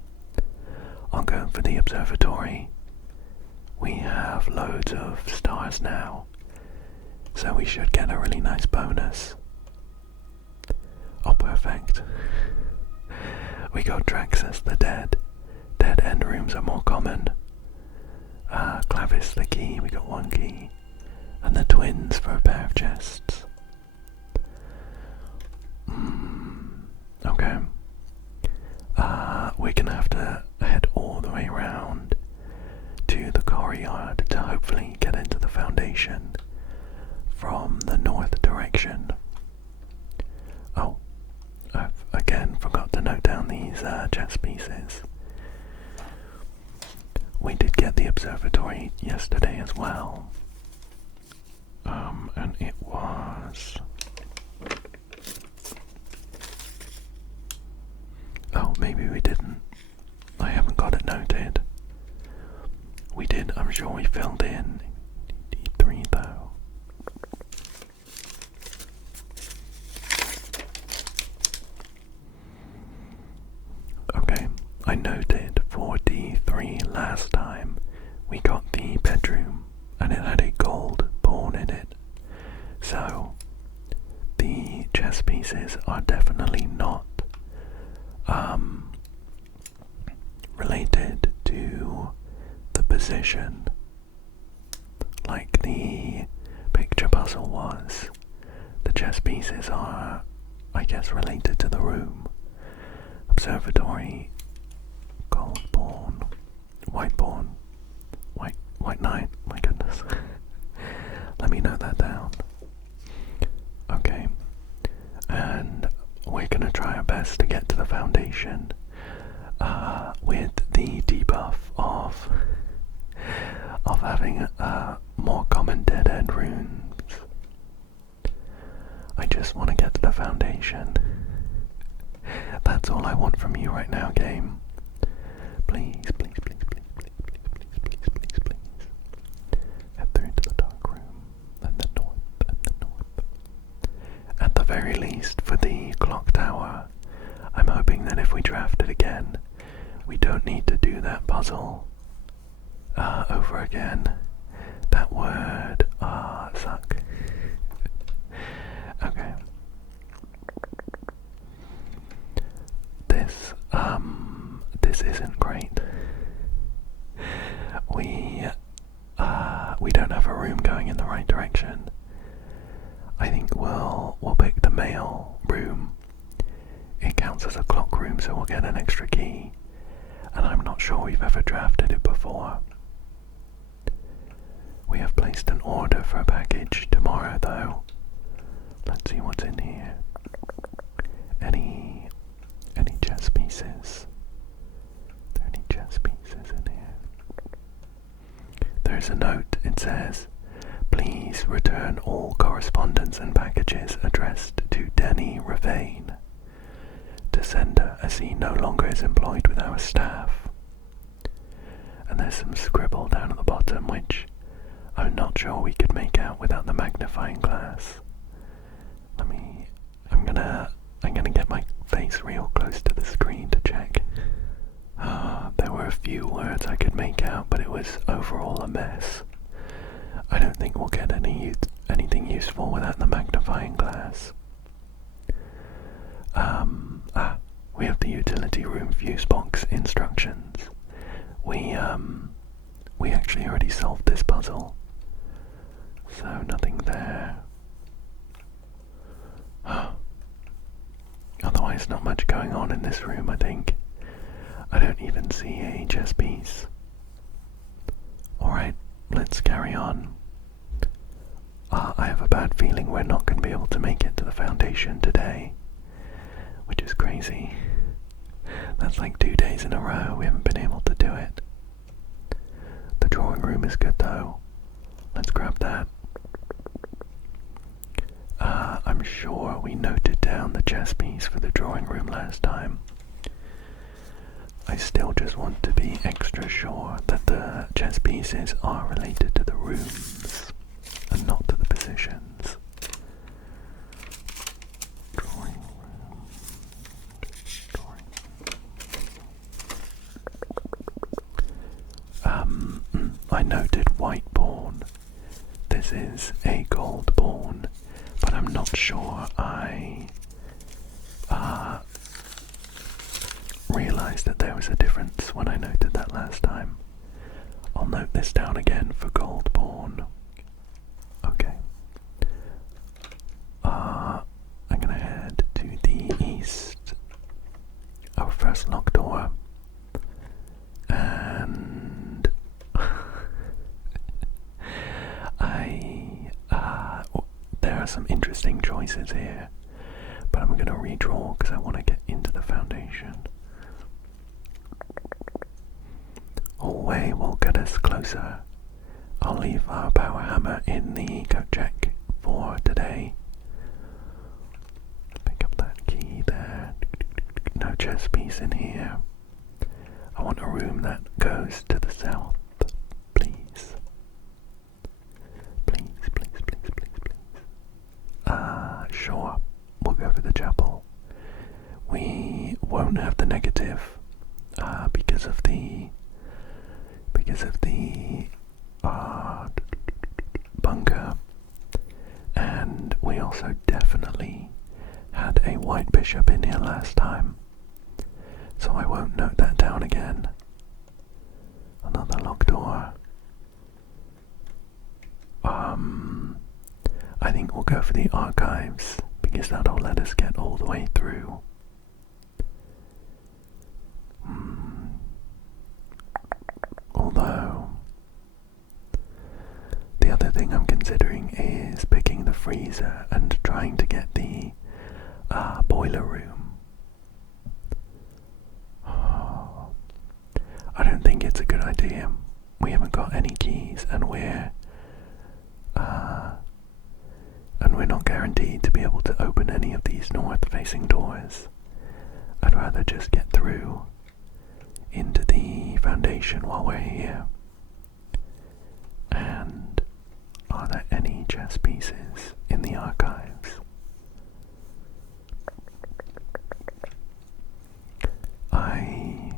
I'll go for the observatory. We have loads of stars now, so we should get a really nice bonus. Oh, perfect. We got Draxus the Dead. Dead end rooms are more common. Clavis the key, we got 1 key. And the twins for a pair of chests. Okay. We're gonna have to head all the way around to the courtyard to hopefully get into the foundation from the north direction. Oh, I've again forgot to note down these chess pieces. We did get the observatory yesterday as well. And it was... Oh, maybe we didn't. I haven't got it noted. We did, I'm sure we filled in D3 though. Okay, I noted for D3 last time we got the bedroom and it had a gold pawn in it. So the chess pieces are definitely not related to the position like the picture puzzle was. The chess pieces are, I guess, related to the room. Observatory, gold pawn, white pawn, white knight, my goodness. Let me note that down. Okay, and we're gonna try our best to get to the foundation with the debuff of having more common dead end runes. I just want to get to the foundation. That's all I want from you right now, game. Please, please, please, please, please, please, please, please, please, please. Head through to the dark room, and the north, and the north. At the very least, for the clock tower, I'm hoping that if we draft it again, we don't need to do that puzzle over again. That would suck. Okay. This isn't great. we don't have a room going in the right direction. I think we'll pick the mail room. It counts as a clock room, so we'll get an extra key. And I'm not sure we've ever drafted it before. We have placed an order for a package tomorrow, though. Let's see what's in here. Any chess pieces? Are there any chess pieces in here? There's a note. It says, "Please return all correspondence and packages addressed to Denny Ravane, to sender, as he no longer is employed with our staff." And there's some scribble down at the bottom, which I'm not sure we could make out without the magnifying glass. I'm gonna get my face real close to the screen to check. There were a few words I could make out, but it was overall a mess. I don't think we'll get anything useful without the magnifying glass. We have the utility room fuse box instructions. We actually already solved this puzzle, so nothing there. Otherwise, not much going on in this room, I think. I don't even see a chess piece. Alright, let's carry on. I have a bad feeling we're not going to be able to make it to the foundation today, which is crazy. That's like 2 days in a row we haven't been able to do it. The drawing room is good though. Let's grab that. I'm sure we noted down the chess piece for the drawing room last time. I still just want to be extra sure that the chess pieces are related to the rooms and not to the positions. Drawing room. I noted white pawn. This is a gold pawn, but I'm not sure I realised that there was a difference when I noted that last time. I'll note this down again for gold pawn. Okay. I'm gonna head to the east. Our first locked door. And there are some interesting choices here, but I'm going to redraw because I want to get into the foundation. Hallway will get us closer. I'll leave our power hammer in the coat check for today. Pick up that key there. No chess piece in here. I want a room that goes to the south, please. Please. Sure, we'll go for the chapel. We won't have the negative because of the bunker, and we also definitely had a white bishop in here last time, so I won't note that down again. Another locked door. I think we'll go for the archives because that'll let us get all the way through. Although, the other thing I'm considering is picking the freezer and trying to get the boiler room. I don't think it's a good idea. We haven't got any keys, and we're not guaranteed to be able to open any of these north-facing doors. I'd rather just get through into the foundation while we're here. And are there any chess pieces in the archives? I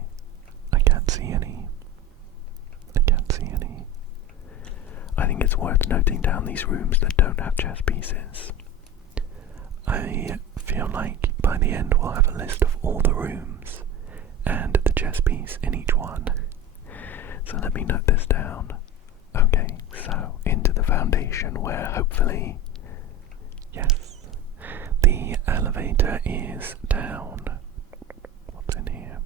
can't see any. I think it's worth noting down these rooms that don't have chess pieces. I feel like by the end we'll have a list of all the rooms and the chess piece in each one. So let me note this down. Okay, so situation where hopefully, yes, the elevator is down. What's in here?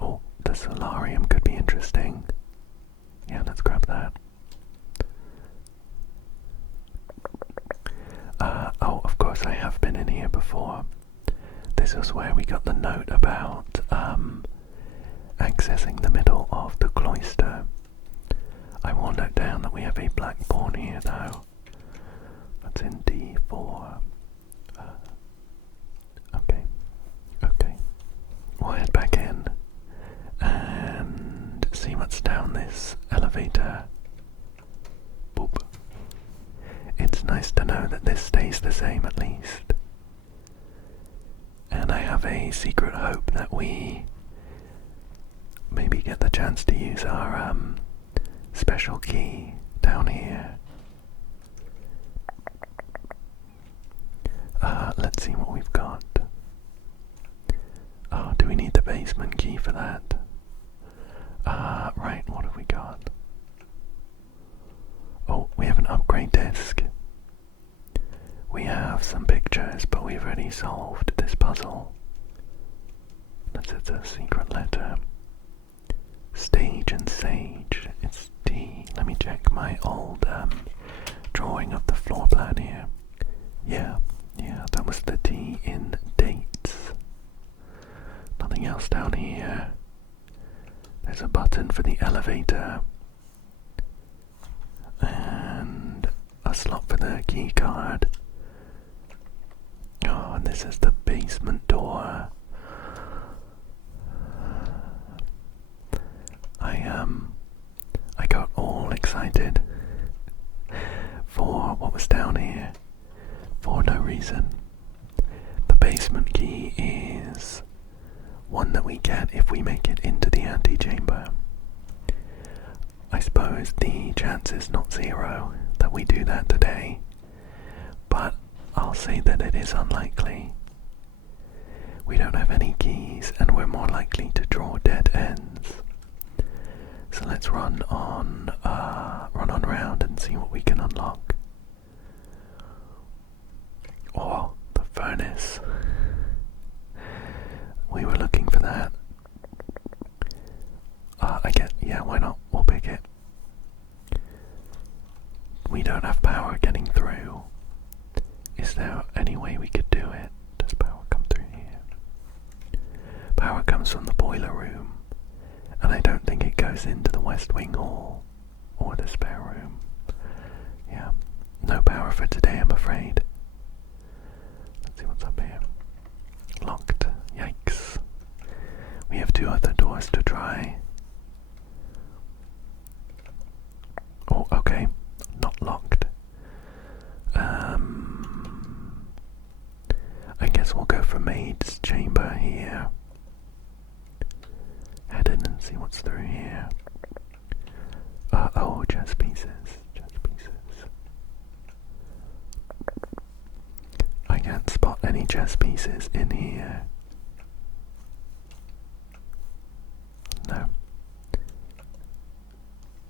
Oh, the solarium could be interesting. Yeah, let's grab that. Oh, of course I have been in here before. This is where we got the note about accessing the middle of the cloister. I will note down that we have a black pawn here though. That's in D4. Okay. We'll head back in and see what's down this elevator. Boop. It's nice to know that this stays the same at least. And I have a secret hope that we maybe get the chance to use our special key down here. Let's see what we've got. Oh, do we need the basement key for that? Right, what have we got? Oh, we have an upgrade disc. We have some pictures, but we've already solved this puzzle. That's a secret letter. Stage and sage. It's D. Let me check my old drawing of the floor plan here. Yeah, that was the T in dates. Nothing else down here. There's a button for the elevator. And a slot for the key card. Oh, and this is the basement door. I got all excited for what was down here for no reason. The basement key is one that we get if we make it into the antechamber. I suppose the chance is not zero that we do that today, but I'll say that it is unlikely. We don't have any keys and we're more likely to draw dead ends. So let's run on round and see what we can unlock. Oh, the furnace. We were looking for that. Yeah, why not? We'll pick it. We don't have power getting through. Is there any way we could do it? Does power come through here? Power comes from the boiler room, and I don't think it goes into the West Wing Hall or the spare room. Yeah, no power for today, I'm afraid. Let's see what's up here. Locked. Yikes. We have two other doors to try. Oh, okay. Not locked. I guess we'll go for maid's chamber here. Head in and see what's through here. Oh, chess pieces. I can't spot any chess pieces in here. No.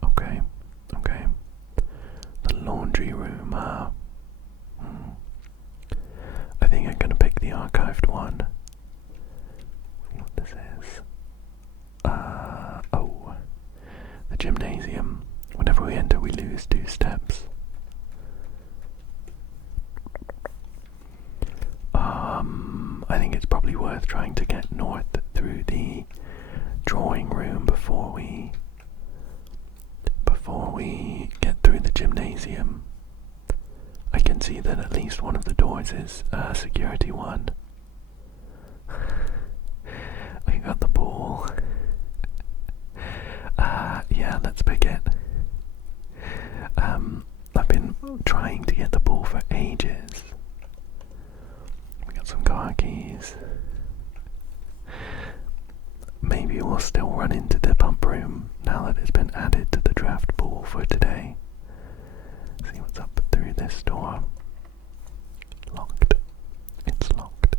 Okay. The laundry room, I think I'm gonna pick the archived one. See what this is. Oh. The gymnasium. Whenever we enter, we lose 2 steps. I think it's probably worth trying to get north through the drawing room before we get through the gymnasium. I can see that at least one of the doors is a security one. We got the ball. Yeah, let's pick it. I've been trying to get the ball for ages. We got some car keys. Maybe we'll still run into the pump room now that it's been added to the draft pool for today. See what's up through this door. Locked. It's locked.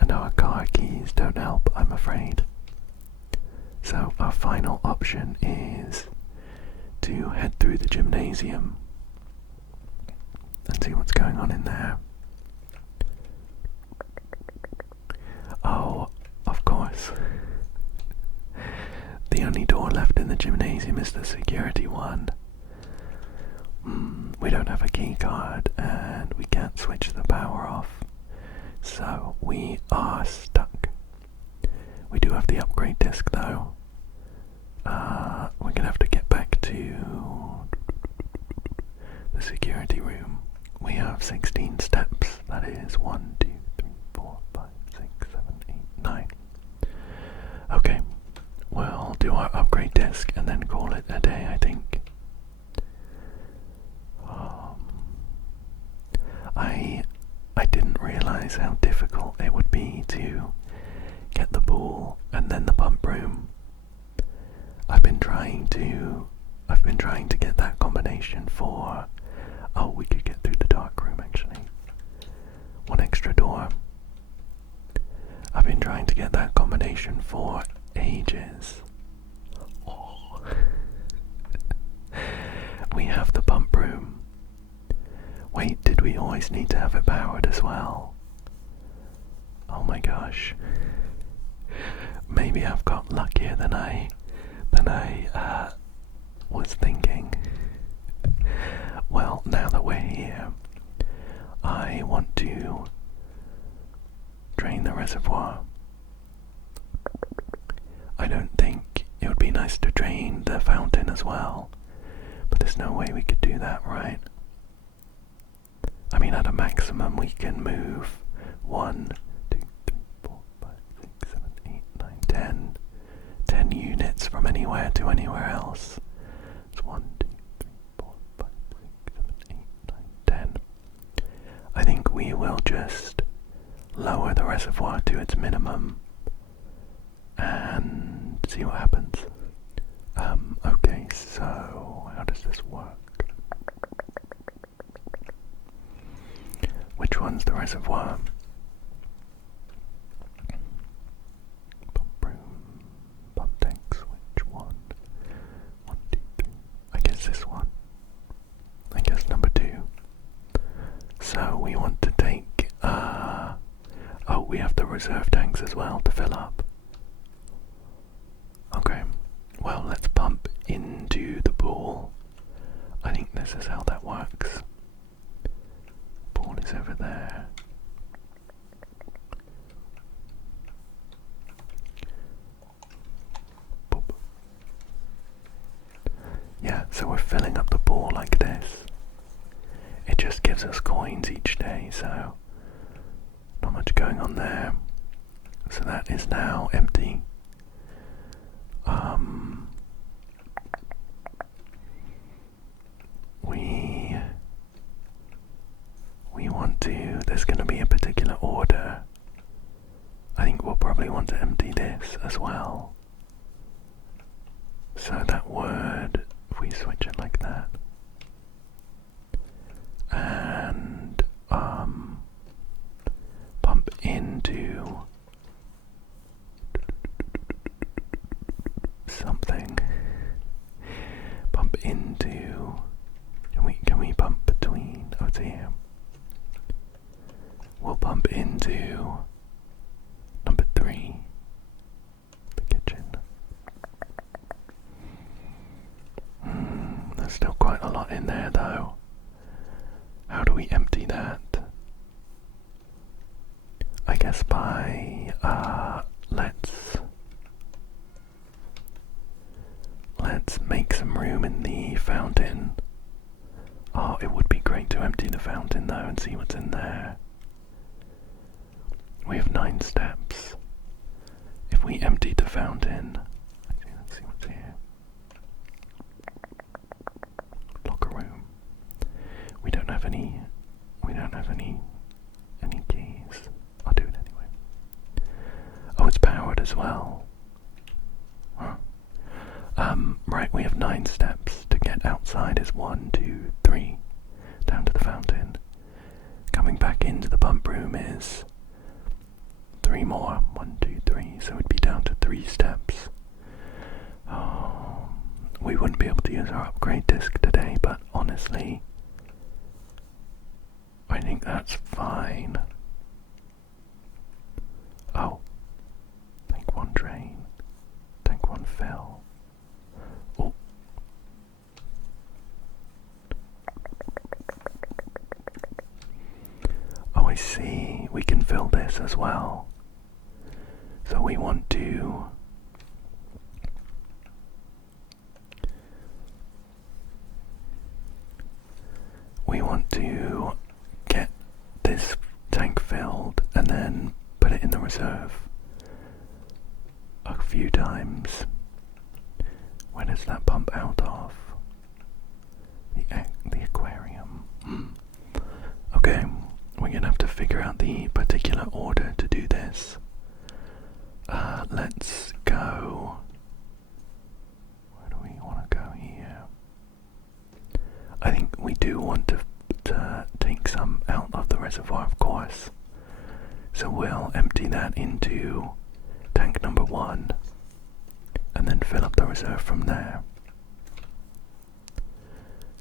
And our car keys don't help, I'm afraid. So our final option is to to head through the gymnasium and see what's going on in there. Oh, of course. The only door left in the gymnasium is the security one. We don't have a key card and we can't switch the power off, so we are stuck. We do have the upgrade disc though. We're gonna have to get back to the security room. We have 16 steps. That is 1, 2, 3, 4, 5, 6, 7, 8, 9. Okay, we'll do our upgrade disc and then call it a day, I think. I didn't realize how difficult it would be to get the pool and then the pump room. I've been trying to get that combination for... Oh, we could get through the dark room actually. One extra door. I've been trying to get that combination for ages. Oh. We have the pump room. Wait, did we always need to have it powered as well? Oh my gosh. Maybe I've got luckier than I was thinking. Well, now that we're here, I want to drain the reservoir. I don't think it would be nice to drain the fountain as well, but there's no way we could do that, right? I mean, at a maximum we can move 1, 2, 3, 4, 5, 6, 7, 8, 9, 10 units from anywhere to anywhere else. It's 1, 2, 3, 4, 5, 6, 7, 8, 9, 10. I think we will just lower the reservoir to its minimum and see what happens. Okay, so how does this work? Which one's the reservoir? Pump room, pump tanks, which one? 1, 2, 3. I guess this one. I guess number 2. So we want to take, oh, we have the reserve tanks as well to fill up. Okay, well, let's pump into the pool. I think this is how that works. Pool is over there. Boop. Yeah, so we're filling up the pool like this. It just gives us coins each day, so not much going on there. So that is now empty. We want to, there's going to be a particular order. I think we'll probably want to empty this as well. So that would, if we switch it like that, and pump into something. Pump into, can we pump between, oh it's here. We'll pump into number 3, the kitchen. There's still quite a lot in there though. How do we empty that? I guess by, let's make some room in the fountain. Oh, it would be great to empty the fountain though and see what's in there. We have 9 steps. If we emptied the fountain, actually, let's see what's here. Locker room. We don't have any keys. I'll do it anyway. Oh, it's powered as well. Huh. Right, we have 9 steps. To get outside is 1, 2, 3. Down to the fountain. Coming back into the pump room is 3 more. 1, 2, 3. So it'd be down to 3 steps. Oh, we wouldn't wouldn't be able to use our upgrade disc today, but honestly, I think that's fine. Oh, tank 1 drain, tank 1 fill. Oh. Oh, I see. We can fill this as well. So we want to get this tank filled and then put it in the reserve a few times. Where does that pump out of? The aquarium. Okay, we're gonna have to figure out the particular order to do this. Let's go. Where do we want to go here? I think we do want to take some out of the reservoir, of course. So we'll empty that into tank number 1 and then fill up the reserve from there.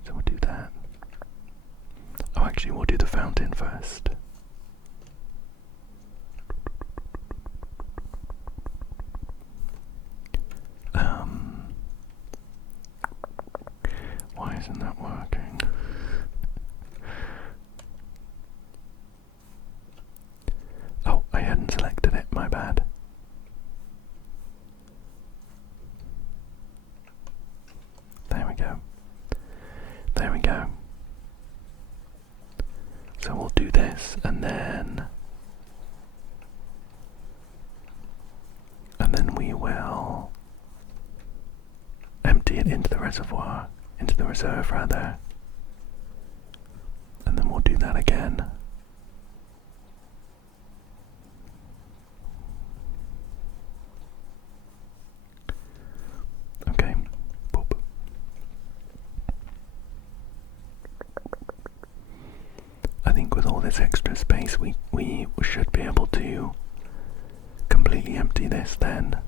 So we'll do that. Oh, actually, we'll do the fountain first. Why isn't that working? Oh, I hadn't selected it, my bad. There we go. There we go. So we'll do this and then we will empty it into the reservoir, into the reserve rather, and then we'll do that again. Okay, boop. I think with all this extra space we should be able to completely empty this then.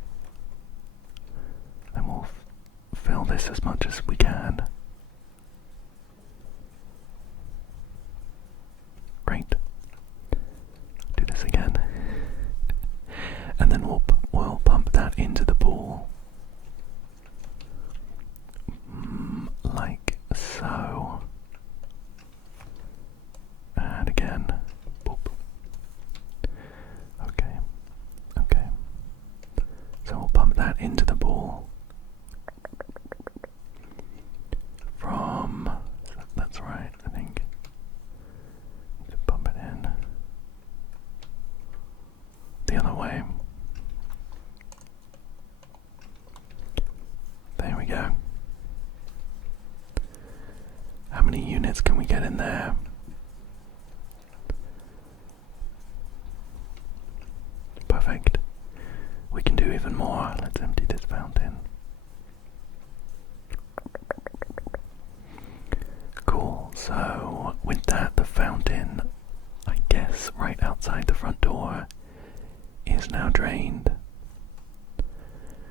Then we'll fill this as much as we can. Great. Do this again. And then we'll pump that into the pool. Like so. And again. Boop. Okay. Okay. So we'll pump that into the pool. That's right, I think. Need to pump it in the other way. There we go. How many units can we get in there? Perfect. We can do even more. Let's empty this fountain. Cool, so with that, the fountain, I guess right outside the front door, is now drained.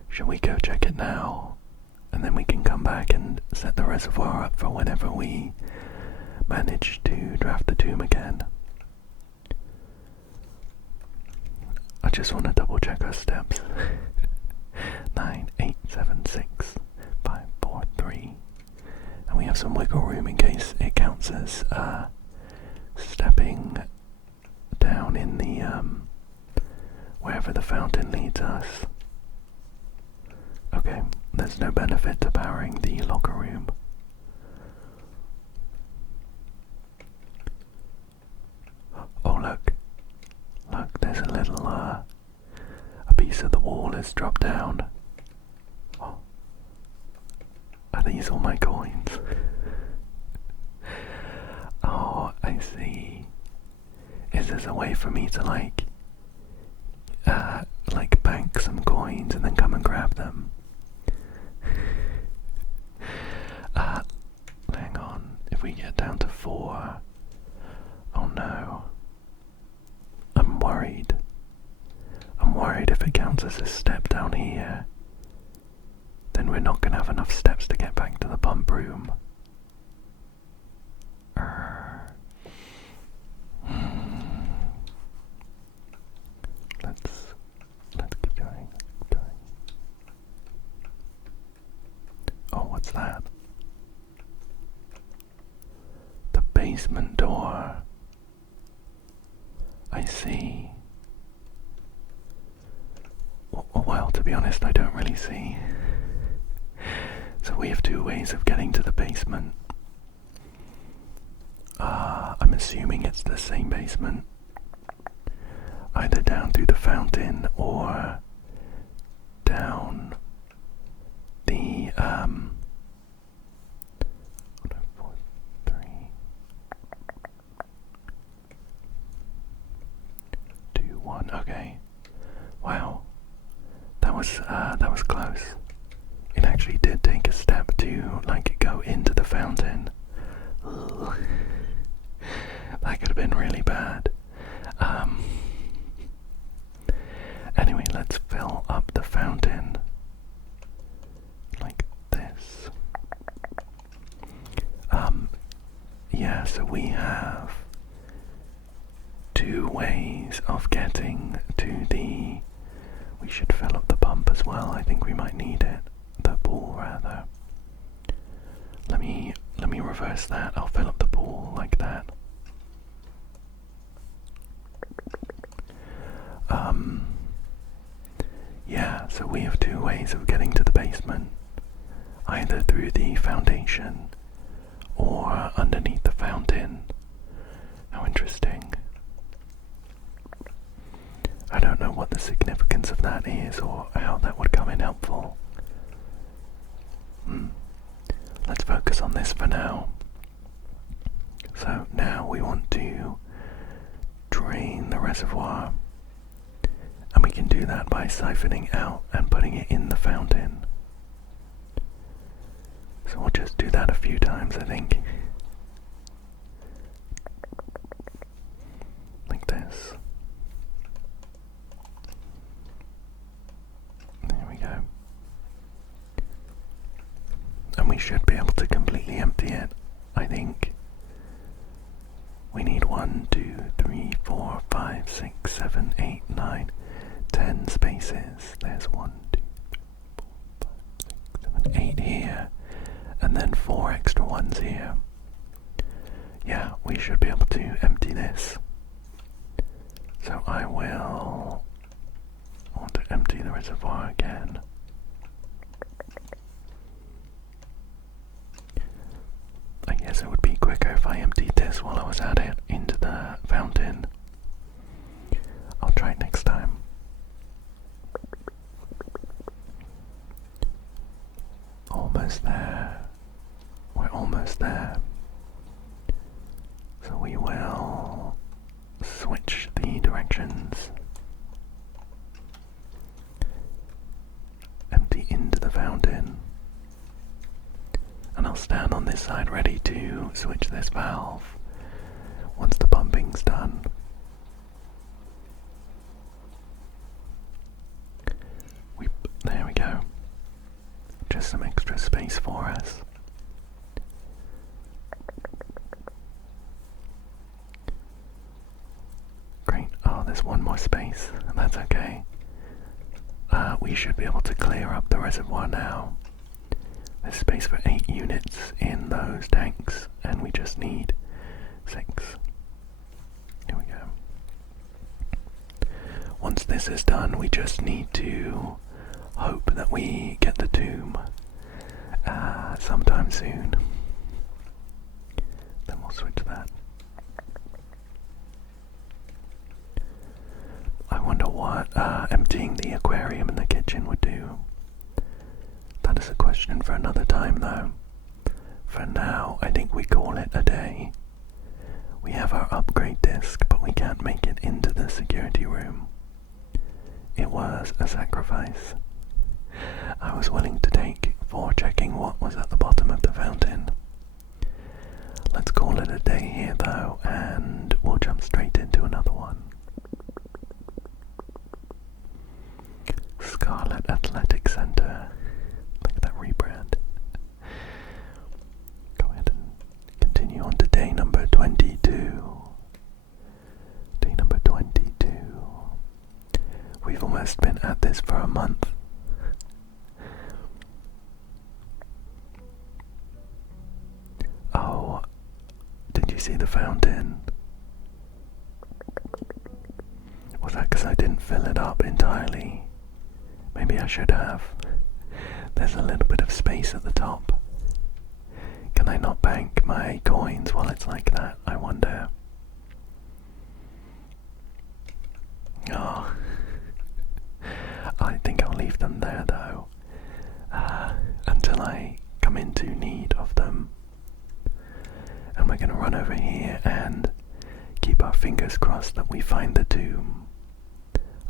Shall we go check it now? And then we can come back and set the reservoir up for whenever we manage to draft the tomb again. I just want to double check our steps. 9, 8, 7, 6, 5, 4, 3. And we have some wiggle room in case it counts as stepping down in the wherever the fountain leads us. Okay, there's no benefit to powering the locker room. Oh look, there's a little a piece of the wall has dropped down. Oh. Are these all my coins? Oh, I see. Is this a way for me to like bank some coins and then come and grab them? Hang on. If we get down to 4, oh no. I'm worried. I'm worried if it counts as a step down here, then we're not going to have enough steps to get back What's that? The basement door. I see. Well, to be honest, I don't really see. So we have two ways of getting to the basement. I'm assuming it's the same basement. Either down through the fountain or down the 4, 3, 2, 1. Okay. Wow. That was close. It actually did take a step to go into the fountain. Ugh. That could have been really bad. Anyway, let's fill up the fountain like this. Yeah, so we have two ways of getting to the... We should fill up the pump as well. I think we might need it. The pool, rather. Let me reverse that. I'll fill up the pool like that. Yeah, so we have two ways of getting to the basement. Either through the foundation or underneath the fountain. How interesting. I don't know what the significance of that is or how that would come in helpful. Let's focus on this for now. So now we want to drain the reservoir, and we can do that by siphoning out and putting it in the fountain. So we'll just do that a few times, I think. Like this. There we go. And we should be able to completely empty it, I think. We need 1, 2, 3, 4, 5, 6, 7, 8, 9, 10 spaces. There's 1, 2, 3, 4, 5, 6, 7, 8 here, and then 4 extra ones here. Yeah, we should be able to empty this. So I will want to empty the reservoir again. I guess it would be quicker if I emptied this while I was at it into the fountain. I'll try it next time. Almost there. We're almost there. So we will switch the directions. Empty into the fountain. And I'll stand on this side ready to switch this valve once the pumping's done. There we go. Just some extra space for us. Great. Oh, there's one more space. That's okay. We should be able to clear up the reservoir now. There's space for 8 units in those tanks, and we just need 6. Here we go. Once this is done, we just need to hope that we get the tomb sometime soon. Then we'll switch that. I wonder what emptying the aquarium in the kitchen would do. That is a question for another time, though. For now, I think we call it a day. We have our upgrade disc, but we can't make it into the security room. It was a sacrifice I was willing to take for checking what was at the bottom of the fountain. Let's call it a day here, though, and we'll jump straight into another one. Scarlet Athletic Center. Look at that rebrand. Go ahead and continue on to day number 22. Day number 22. We've almost been at this for a month. see the fountain? Was that because I didn't fill it up entirely? Maybe I should have. There's a little bit of space at the top. Can I not bank my coins while it's like that, I wonder? Oh. I think I'll leave them there though, until I come into need of them. And we're going to run over here and keep our fingers crossed that we find the tomb.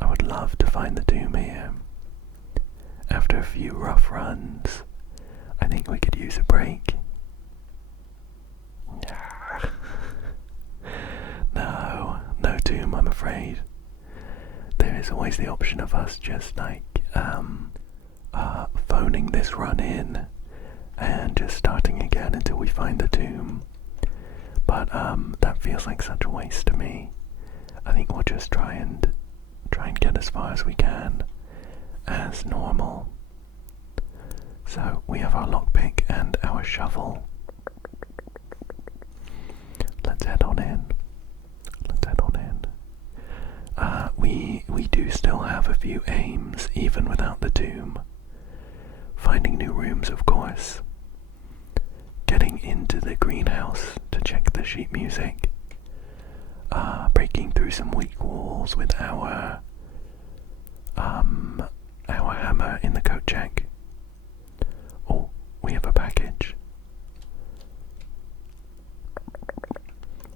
I would love to find the tomb here. After a few rough runs, I think we could use a break. No tomb, I'm afraid. There is always the option of us just like phoning this run in and just starting again until we find the tomb. But that feels like such a waste to me. I think we'll just try and get as far as we can as normal. So we have our lockpick and our shovel. Let's head on in. We do still have a few aims even without the tomb. Finding new rooms, of course. Getting into the greenhouse to check the sheet music. Breaking through some weak walls with our hammer in the coat check. Oh, we have a package.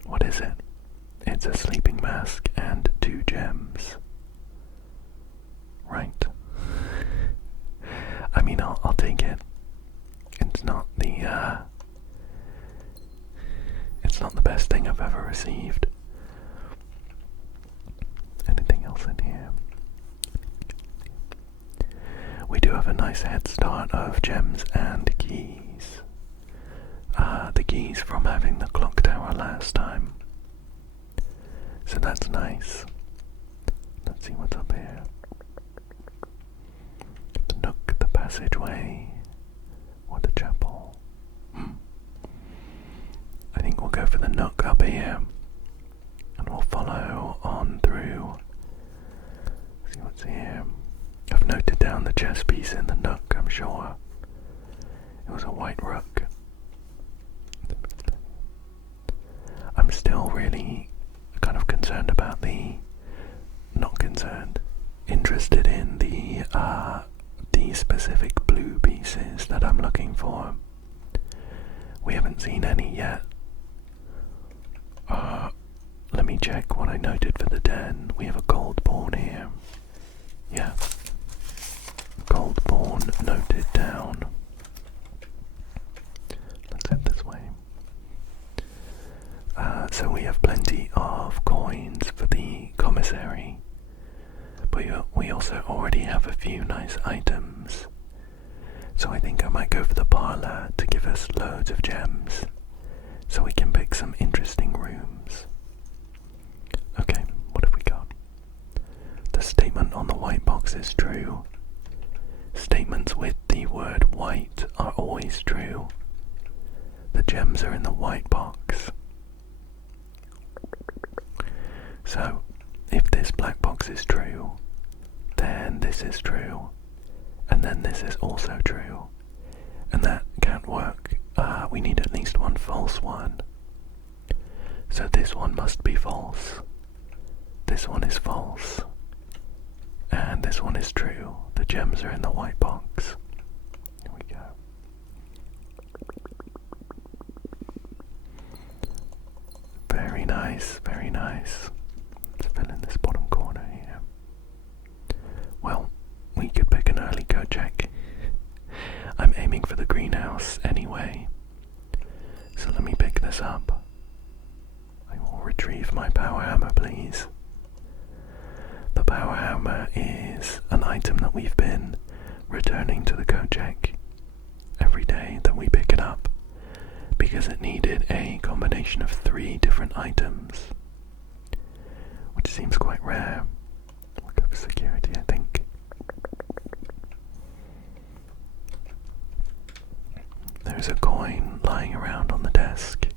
What is it? It's a sleeping mask and 2 gems. Right. I mean, I'll take it. It's not the best thing I've ever received. Anything else in here? We do have a nice head start of gems and keys. The keys from having the clock tower last time. So that's nice. Let's see what's up here. The nook, the passageway, or the chapel. I think we'll go for the nook up here, and we'll follow on through. See what's here. I've noted down the chess piece in the nook, I'm sure. It was a white rook. I'm still really kind of concerned about interested in the specific blue pieces that I'm looking for. We haven't seen any yet. Let me check what I noted for the den. We have a gold pawn here. Yeah. Gold pawn noted down. Let's head this way. So we have plenty of coins for the commissary, but we also already have a few nice items. So I think I might go for the parlor to give us loads of gems, so we can pick some interesting rooms. Okay, what have we got? The statement on the white box is true. Statements with the word white are always true. The gems are in the white box. So, if this black box is true, then this is true, and then this is also true, and that can't work. We need at least one false one. So this one must be false, this one is false, and this one is true. The gems are in the white box. Here we go. Very nice, very nice. Let's fill in this bottom corner here. Well, we could pick an early coat check. I'm aiming for the greenhouse anyway. So let me pick this up. I will retrieve my power hammer, please. The power hammer is an item that we've been returning to the coat check every day that we pick it up, because it needed a combination of 3 different items, which seems quite rare. We'll go for security, I think. There's a coin lying around on the desk.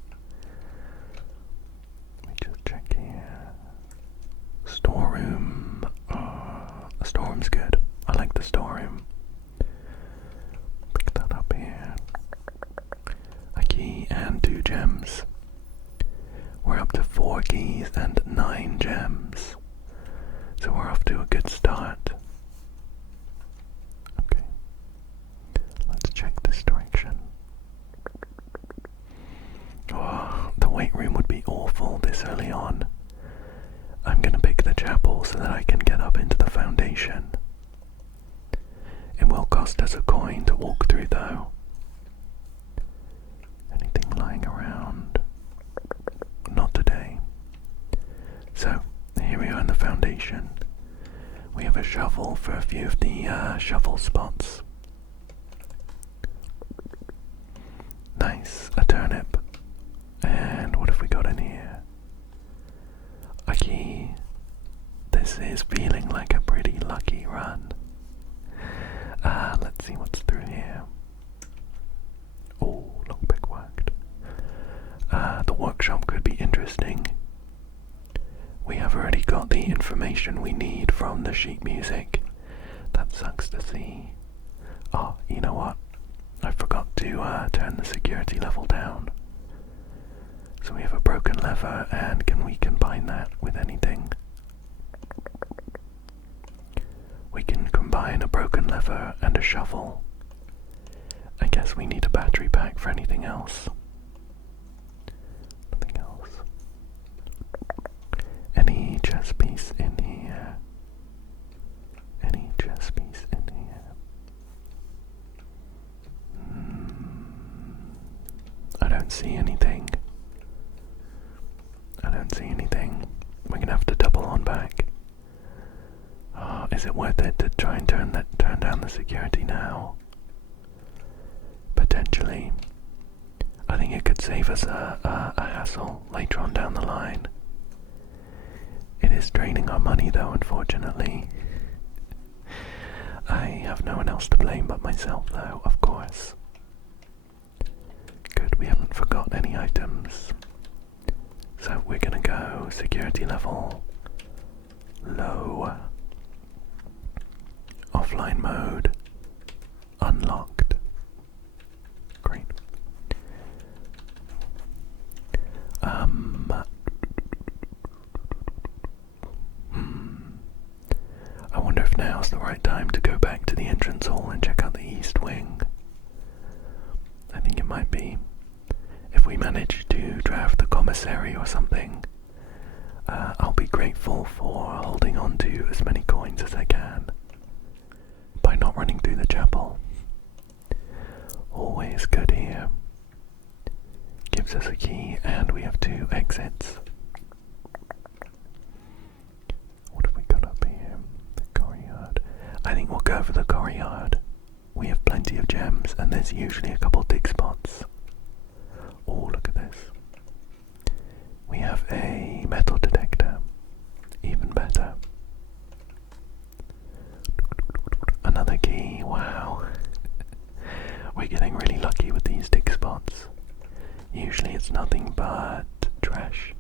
keys and 9 gems. So we're off to a good start. Okay, let's check this direction. Oh, the weight room would be awful this early on. I'm gonna pick the chapel so that I can get up into the foundation. It will cost us a coin to walk through though. Anything lying around? Not today. So, here we are in the foundation. We have a shovel for a few of the shovel spots. Nice, a turnip. And what have we got in here? A key. This is feeling like a pretty lucky run. Let's see what's through here. Oh, lockpick worked. The workshop could be interesting. We have already got the information we need from the sheet music. That sucks to see. Oh, you know what? I forgot to turn the security level down. So we have a broken lever, and can we combine that with anything? We can combine a broken lever and a shovel. I guess we need a battery pack for anything else. Nothing else. Any chess piece in here? Any chess piece in here? I don't see anything. I don't see anything. We're gonna have to double on back. Oh, is it worth it to try and turn down the security now? Potentially. I think it could save us a hassle later on down the line. It is draining our money though, unfortunately. I have no one else to blame but myself though, of course. Good, we haven't forgot any items. So we're gonna go security level low. Offline mode unlocked. Great. I wonder if now's the right time to go back to the entrance hall and check out the east wing. I think it might be. If we manage to draft the commissary or something, I'll be grateful for holding on to as many coins as I can by not running through the chapel. Always good here. Gives us a key and we have 2 exits. What have we got up here? The courtyard. I think we'll go for the courtyard. We have plenty of gems and there's usually a couple dig spots. Oh, look at this. We have a metal detector. Even better. Another key, wow. We're getting really lucky with these dig spots. Usually it's nothing but trash.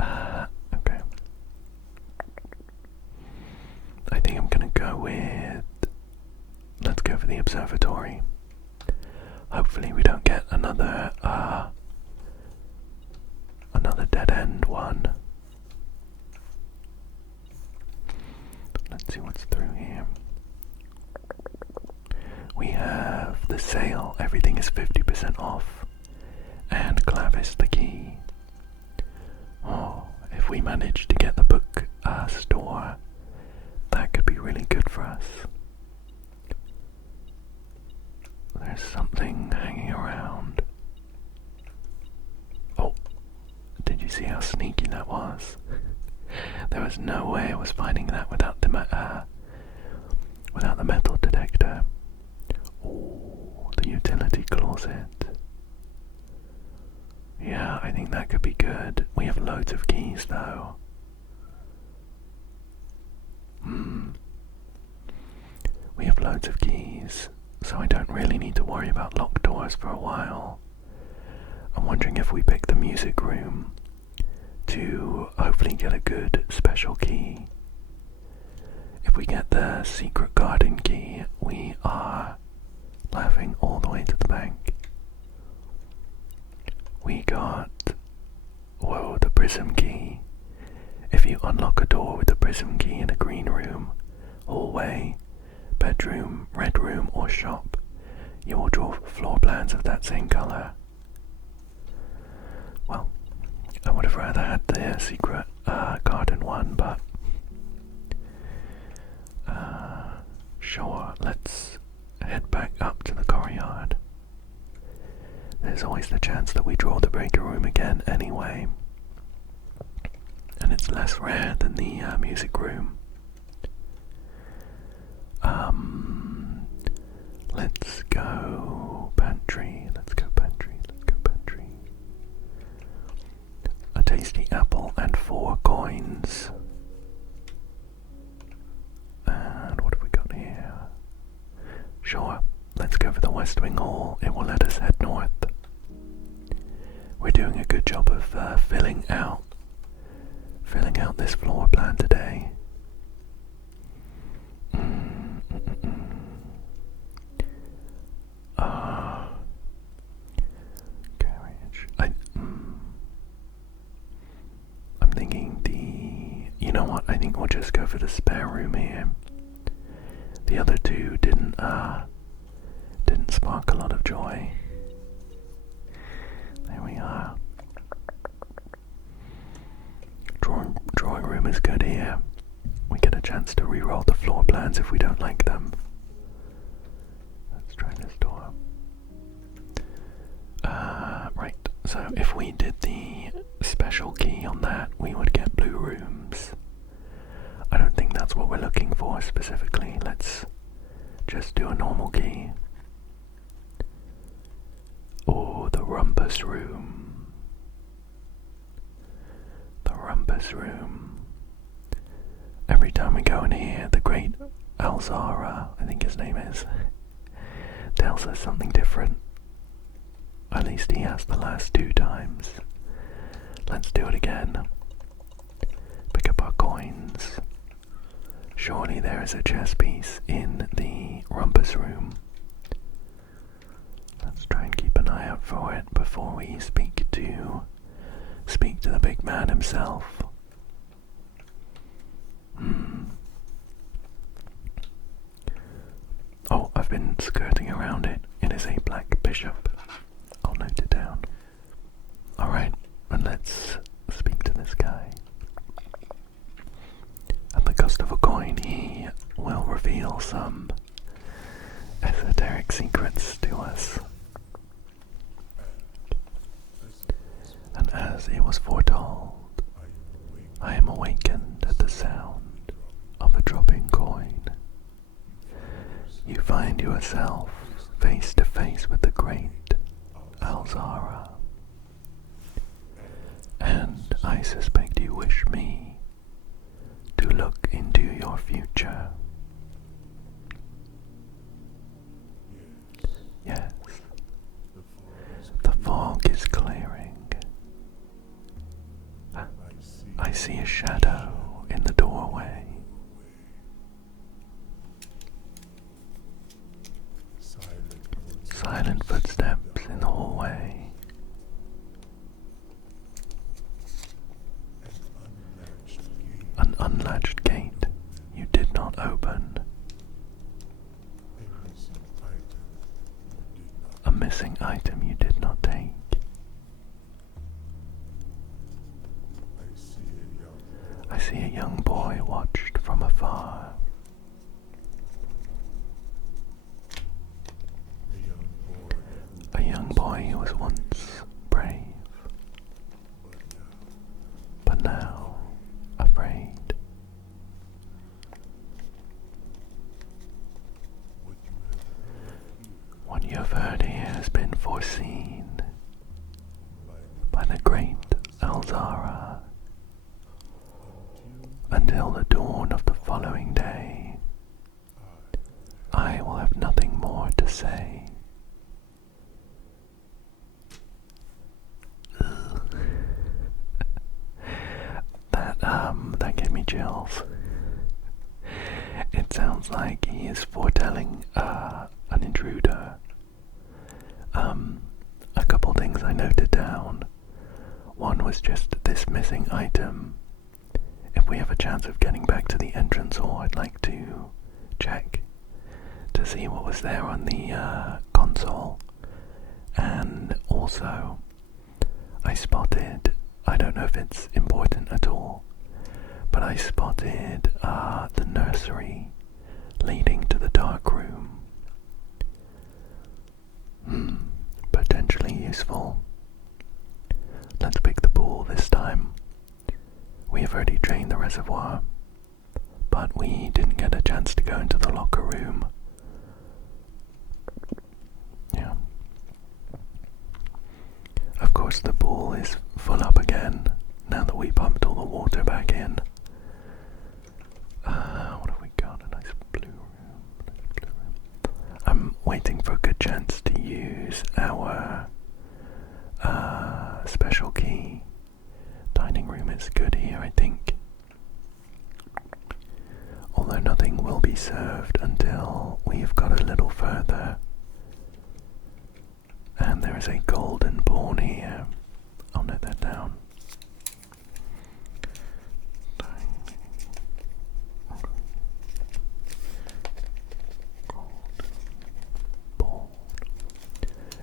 Okay. I think I'm gonna go with... Let's go for the observatory. Hopefully we don't get another dead-end one. Let's see what's through here. We have the sale, everything is 50% off, and Clavis the key. Oh, if we manage to get the book store, that could be really good for us. There's something hanging around. Oh, did you see how sneaky that was? There was no way I was finding that without the metal detector. Oh, the utility closet. Yeah, I think that could be good. We have loads of keys though. We have loads of keys, so I don't really need to worry about locked doors for a while. I'm wondering if we pick the music room to hopefully get a good special key. If we get the secret garden key, we are laughing all the way to the bank. We got... Whoa, prism key. If you unlock a door with the prism key in a green room, hallway, bedroom, red room, or shop, you will draw floor plans of that same colour. Well, I would have rather had the secret garden one, but sure, let's head back up to the courtyard. There's always the chance that we draw the breaker room again anyway, and it's less rare than the music room. Let's go pantry, let's go pantry. A tasty apple and 4 coins. And what have we got here? Sure, let's go for the West Wing Hall. It will let us head north. We're doing a good job of filling out this floor plan today. Carriage. I'm thinking you know what? I think we'll just go for the spare room here. The other two didn't spark a lot of joy. There we are. Drawing room is good here. We get a chance to re-roll the floor plans if we don't like them. Let's try this door. Right, so if we did the special key on that, we would get blue rooms. I don't think that's what we're looking for specifically. Let's just do a normal key. Oh, the Rumpus room. The Rumpus room. Every time we go in here, the great Alzara, I think his name is, tells us something different. At least he has the last 2 times. Let's do it again. Pick up our coins. Surely there is a chess piece in the Rumpus room. Let's try and keep an eye out for it before we speak to the big man himself. Oh, I've been skirting around it. It is a black bishop. I'll note it down. Alright, and let's speak to this guy. At the cost of a coin, he will reveal some esoteric secrets to us. And as it was foretold, I am awakened at the sound of a dropping coin. You find yourself face to face with the great Alzara, and I suspect you wish me to look into your future. Yes, the fog is clearing. I see a shadow in the doorway. Silent footsteps in the hallway. An unlatched gate you did not open. A missing item you did not take. I see a young boy watched from afar. A young boy who was once brave, but now afraid. What you have heard here has been foreseen by the great Alzara. Until the dawn of the following day, I will have nothing more to say. That gave me chills. It sounds like he is foretelling an intruder. A couple things I noted down. One was just this this missing item, if we have a chance of getting back to the entrance hall, I'd like to check to see what was there on the console. And also, I spotted, I don't know if it's important at all, but I spotted the nursery leading to the dark room. Potentially useful. Let's pick the pool this time. We have already drained the reservoir, but we didn't get a chance to go into the locker room. Yeah. Of course the pool is full up again now that we pumped all the water back in. What have we got? A nice blue room. I'm waiting for a good chance to use our special key. Dining room is good here, I think. Although nothing will be served until we've got a little further. And there is a golden pawn here. I'll note that down.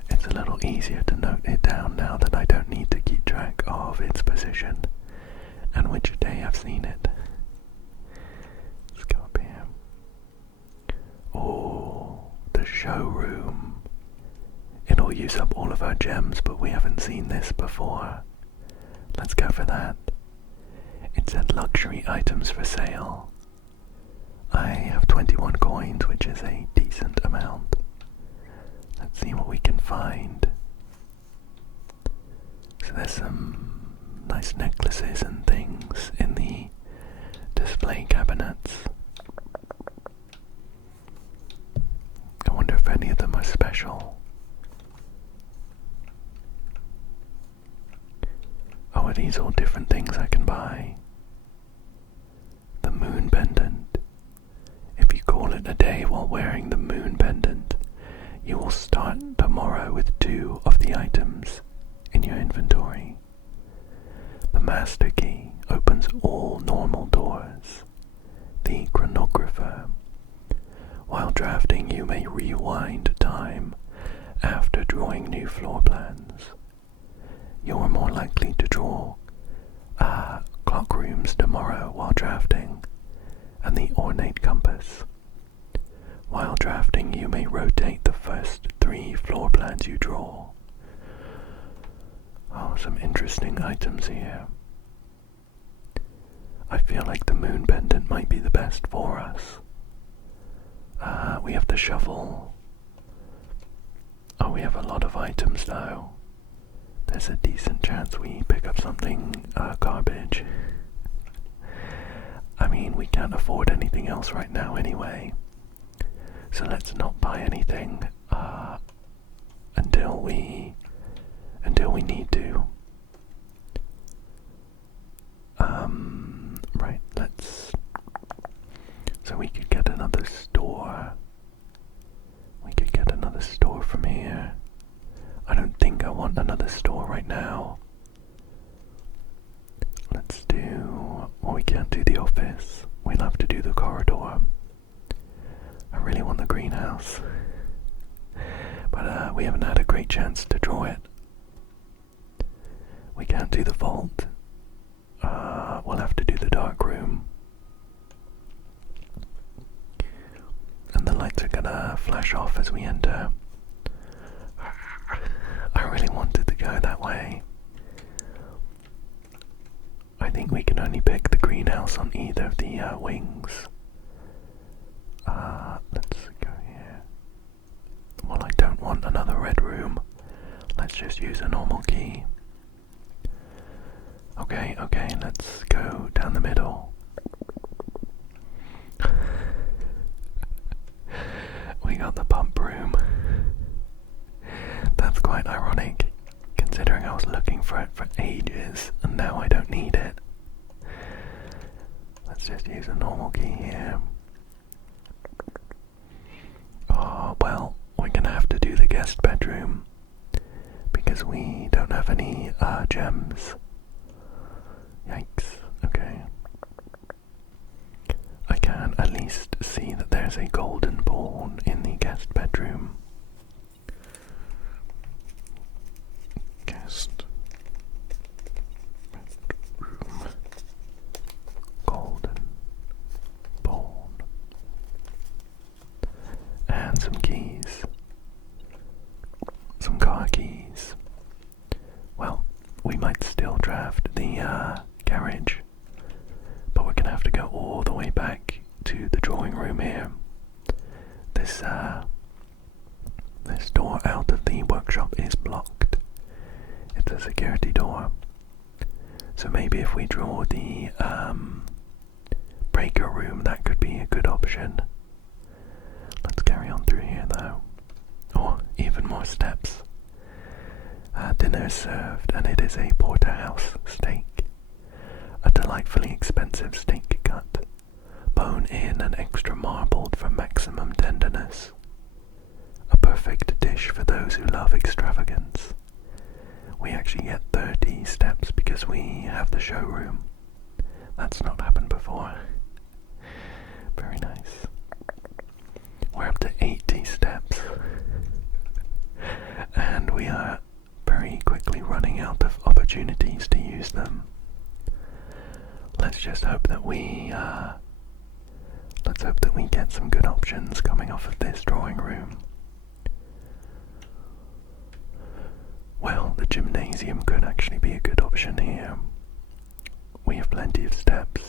It's a little easier to note it down now that I don't need to keep track of its position and which day I've seen it. Let's go up here. Oh, the showroom. It'll use up all of our gems, but we haven't seen this before. Let's go for that. It said luxury items for sale. I have 21 coins, which is a decent amount. Let's see what we can find. So there's some nice necklaces and things in the display cabinets. I wonder if any of them are special. Oh, are these all different things I can buy? The moon pendant. If you call it a day while wearing the moon pendant, you will start tomorrow with 2 of the items in your inventory. The master key opens all normal doors. The chronographer. While drafting, you may rewind time after drawing new floor plans. You are more likely to draw clock rooms tomorrow while drafting, and the ornate compass. While drafting, you may rotate the first 3 floor plans you draw. Oh, some interesting items here. I feel like the moon pendant might be the best for us. We have the shovel. Oh, we have a lot of items now. There's a decent chance we pick up something garbage. I mean, we can't afford anything else right now anyway. So let's not buy anything until we need to. Right, so we could get another store. We could get another store from here. I don't think I want another store right now. Let's do, well, we can't do the office. We'll have to do the corridor. I really want the greenhouse, but we haven't had a great chance to draw it. We can't do the vault. We'll have to do the dark room. And the lights are gonna flash off as we enter. I really wanted to go that way. I think we can only pick the greenhouse on either of the wings. Let's go here. Well, I don't want another red room. Let's just use a normal key. Okay, let's go down the middle. We got the pump room. That's quite ironic, considering I was looking for it for ages, and now I don't need it. Let's just use a normal key here. Oh, well, we're gonna have to do the guest bedroom, because we don't have any gems. there's a golden ball in the guest bedroom. Guest bedroom. Golden ball. And some keys. Some car keys. Well, we might still draft the garage, but we're gonna have to go all the way back to the drawing room here. This door out of the workshop is blocked. It's a security door. So maybe if we draw the breaker room, that could be a good option. Let's carry on through here though. Or even more steps. Dinner is served, and it is a porterhouse steak. A delightfully expensive steak cut, bone in and extra marbled for maximum tenderness. A perfect dish for those who love extravagance. We actually get 30 steps because we have the showroom. That's not happened before. Very nice. We're up to 80 steps. And we are very quickly running out of opportunities to use them. Let's just hope that we get some good options coming off of this drawing room. Well, the gymnasium could actually be a good option here. We have plenty of steps,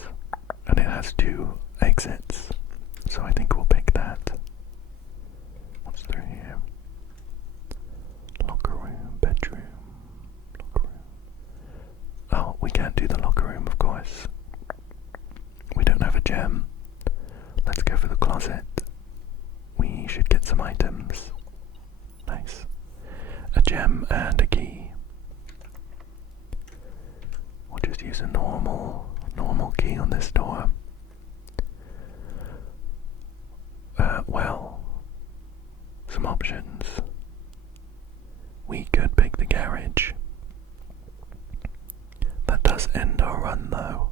and it has 2 exits, so I think we'll pick that. What's through here? Locker room, bedroom, locker room. Oh, we can't do the locker room, of course. We don't have a gem. Let's go for the closet. We should get some items. Nice. A gem and a key. We'll just use a normal key on this door. Well, some options. We could pick the garage. That does end our run though.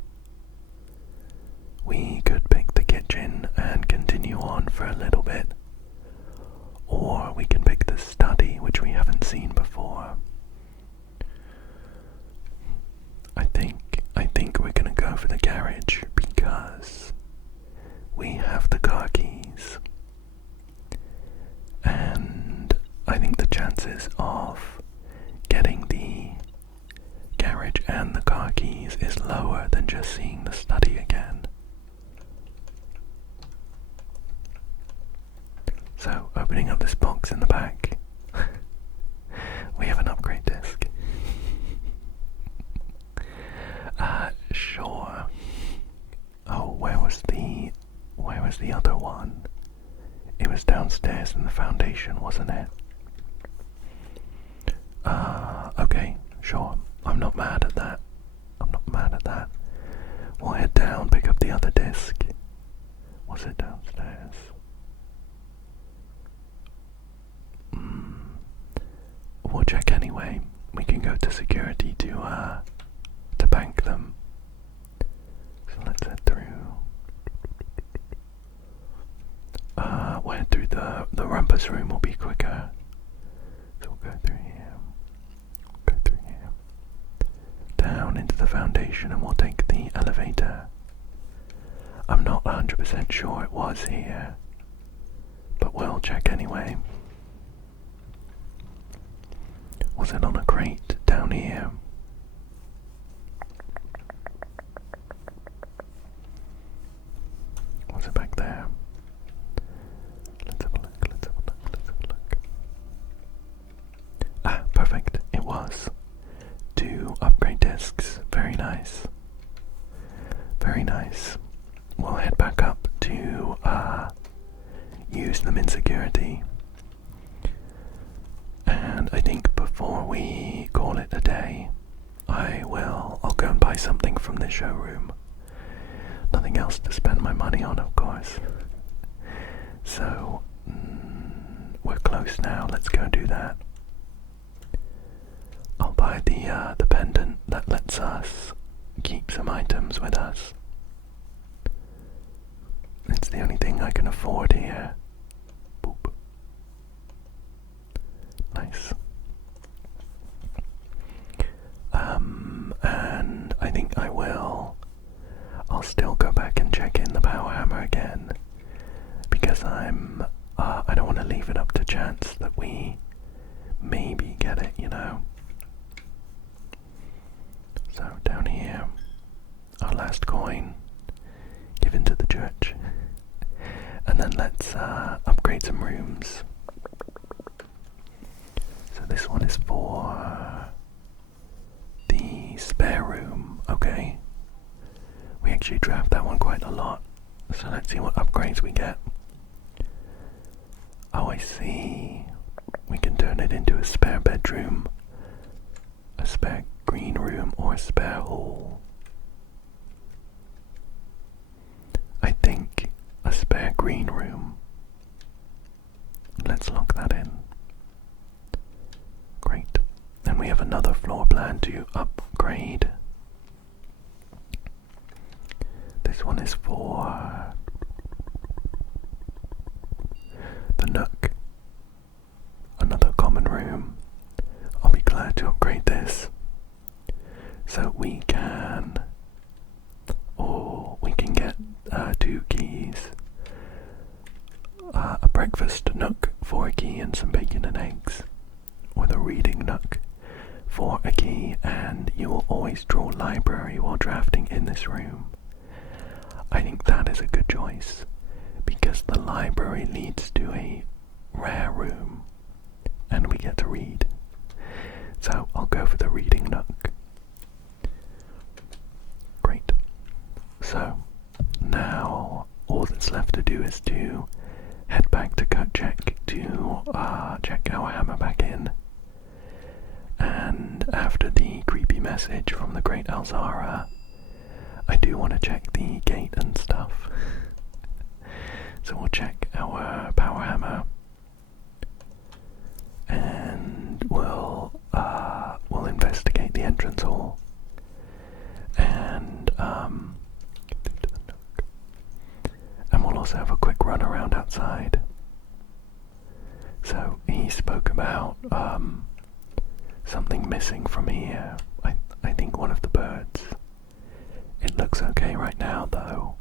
We could pick the kitchen and continue on for a little bit. Or we can pick the study, which we haven't seen before. I think we're gonna go for the garage because we have the car keys. And I think the chances of getting the garage and the car keys is lower than just seeing the study again. So, opening up this box in the back, we have an upgrade disc. Sure. Oh, where was the other one? It was downstairs in the foundation, wasn't it? Okay, sure. I'm not mad at that. We'll head down, pick up the other disc. Was it downstairs? We'll check anyway. We can go to security to bank them. So let's head through. We'll head through the Rumpus room will be quicker. So we'll go through here. Down into the foundation, and we'll take the elevator. I'm not 100% sure it was here, but we'll check anyway. Was it on a crate down here? Was it back there? Let's have a look. Ah, perfect. It was. 2 upgrade discs. Very nice. We'll head back up to use them in security. And I think before we call it a day, I'll go and buy something from this showroom. Nothing else to spend my money on, of course. So, we're close now. Let's go do that. I'll buy the pendant that lets us keep some items with us. It's the only thing I can afford here. Boop. Nice. And I think I'll still go back and check in the power hammer again, because I don't want to leave it up to chance that we maybe get it, you know. So down here, our last coin given to the church, and then let's upgrade some rooms. So this one is for the spare room. Okay, we actually draft that one quite a lot, so let's see what upgrades we get. Oh, I see. We can turn it into a spare bedroom, a spare green room, or a spare hall. I think a spare green room. Let's lock that in. Great. And we have another floor plan to upgrade. This one is for the nook. Another common room. I'll be glad to upgrade this. So we can get 2 keys. A breakfast nook for a key and some bacon and eggs. Or the reading nook for a key, and you will always draw library while drafting in this room. I think that is a good choice, because the library leads to a rare room, and we get to read. So I'll go for the reading nook. Great. So now all that's left to do is to head back to cut check to check our hammer back in. And after the creepy message from the Great Alzara, I do want to check the gate and stuff. So we'll check our power hammer, and we'll investigate the entrance hall, and we'll also have a quick run around outside. So he spoke about something missing from here. I think one of the birds. It looks okay right now, though.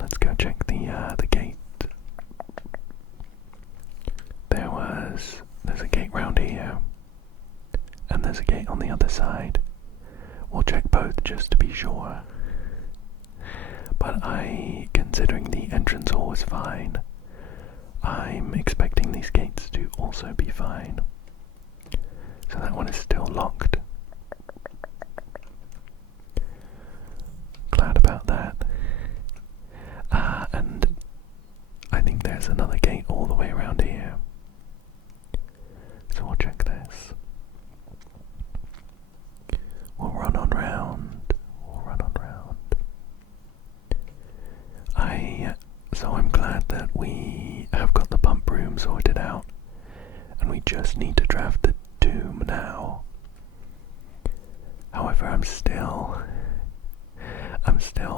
Let's go check the gate. There's a gate round here, and there's a gate on the other side. We'll check both just to be sure. But considering the entrance hall is fine, I'm expecting these gates to also be fine. So that one is still locked. Glad about that. And I think there's another gate all the way around here. So we'll check this. We'll run on round. So I'm glad that we have got the pump room sorted out, and we just need to draft the tomb now. However, I'm still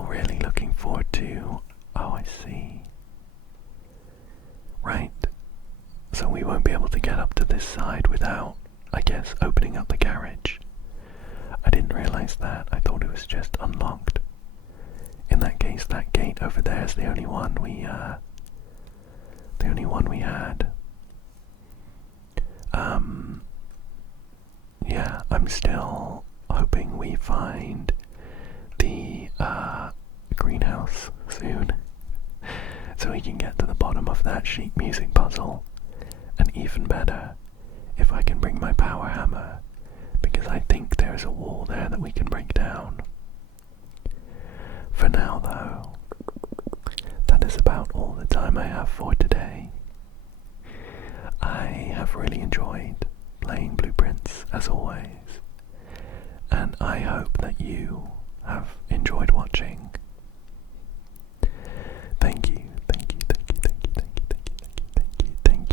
really looking forward to... Oh, I see. Right. So we won't be able to get up to this side without, I guess, opening up the garage. I didn't realize that. I thought it was just unlocked. In that case, that gate over there is the only one we had. Yeah, I'm still hoping we find the greenhouse soon, so we can get to the bottom of that sheet music puzzle. And even better, if I can bring my power hammer, because I think there's a wall there that we can break down. For now, though, that is about all the time I have for today. I have really enjoyed playing Blueprints, as always, and I hope that you have enjoyed watching. Thank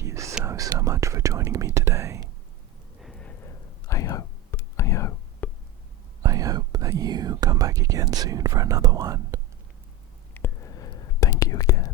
you so much for joining me today. I hope that you come back again soon for another one. you again.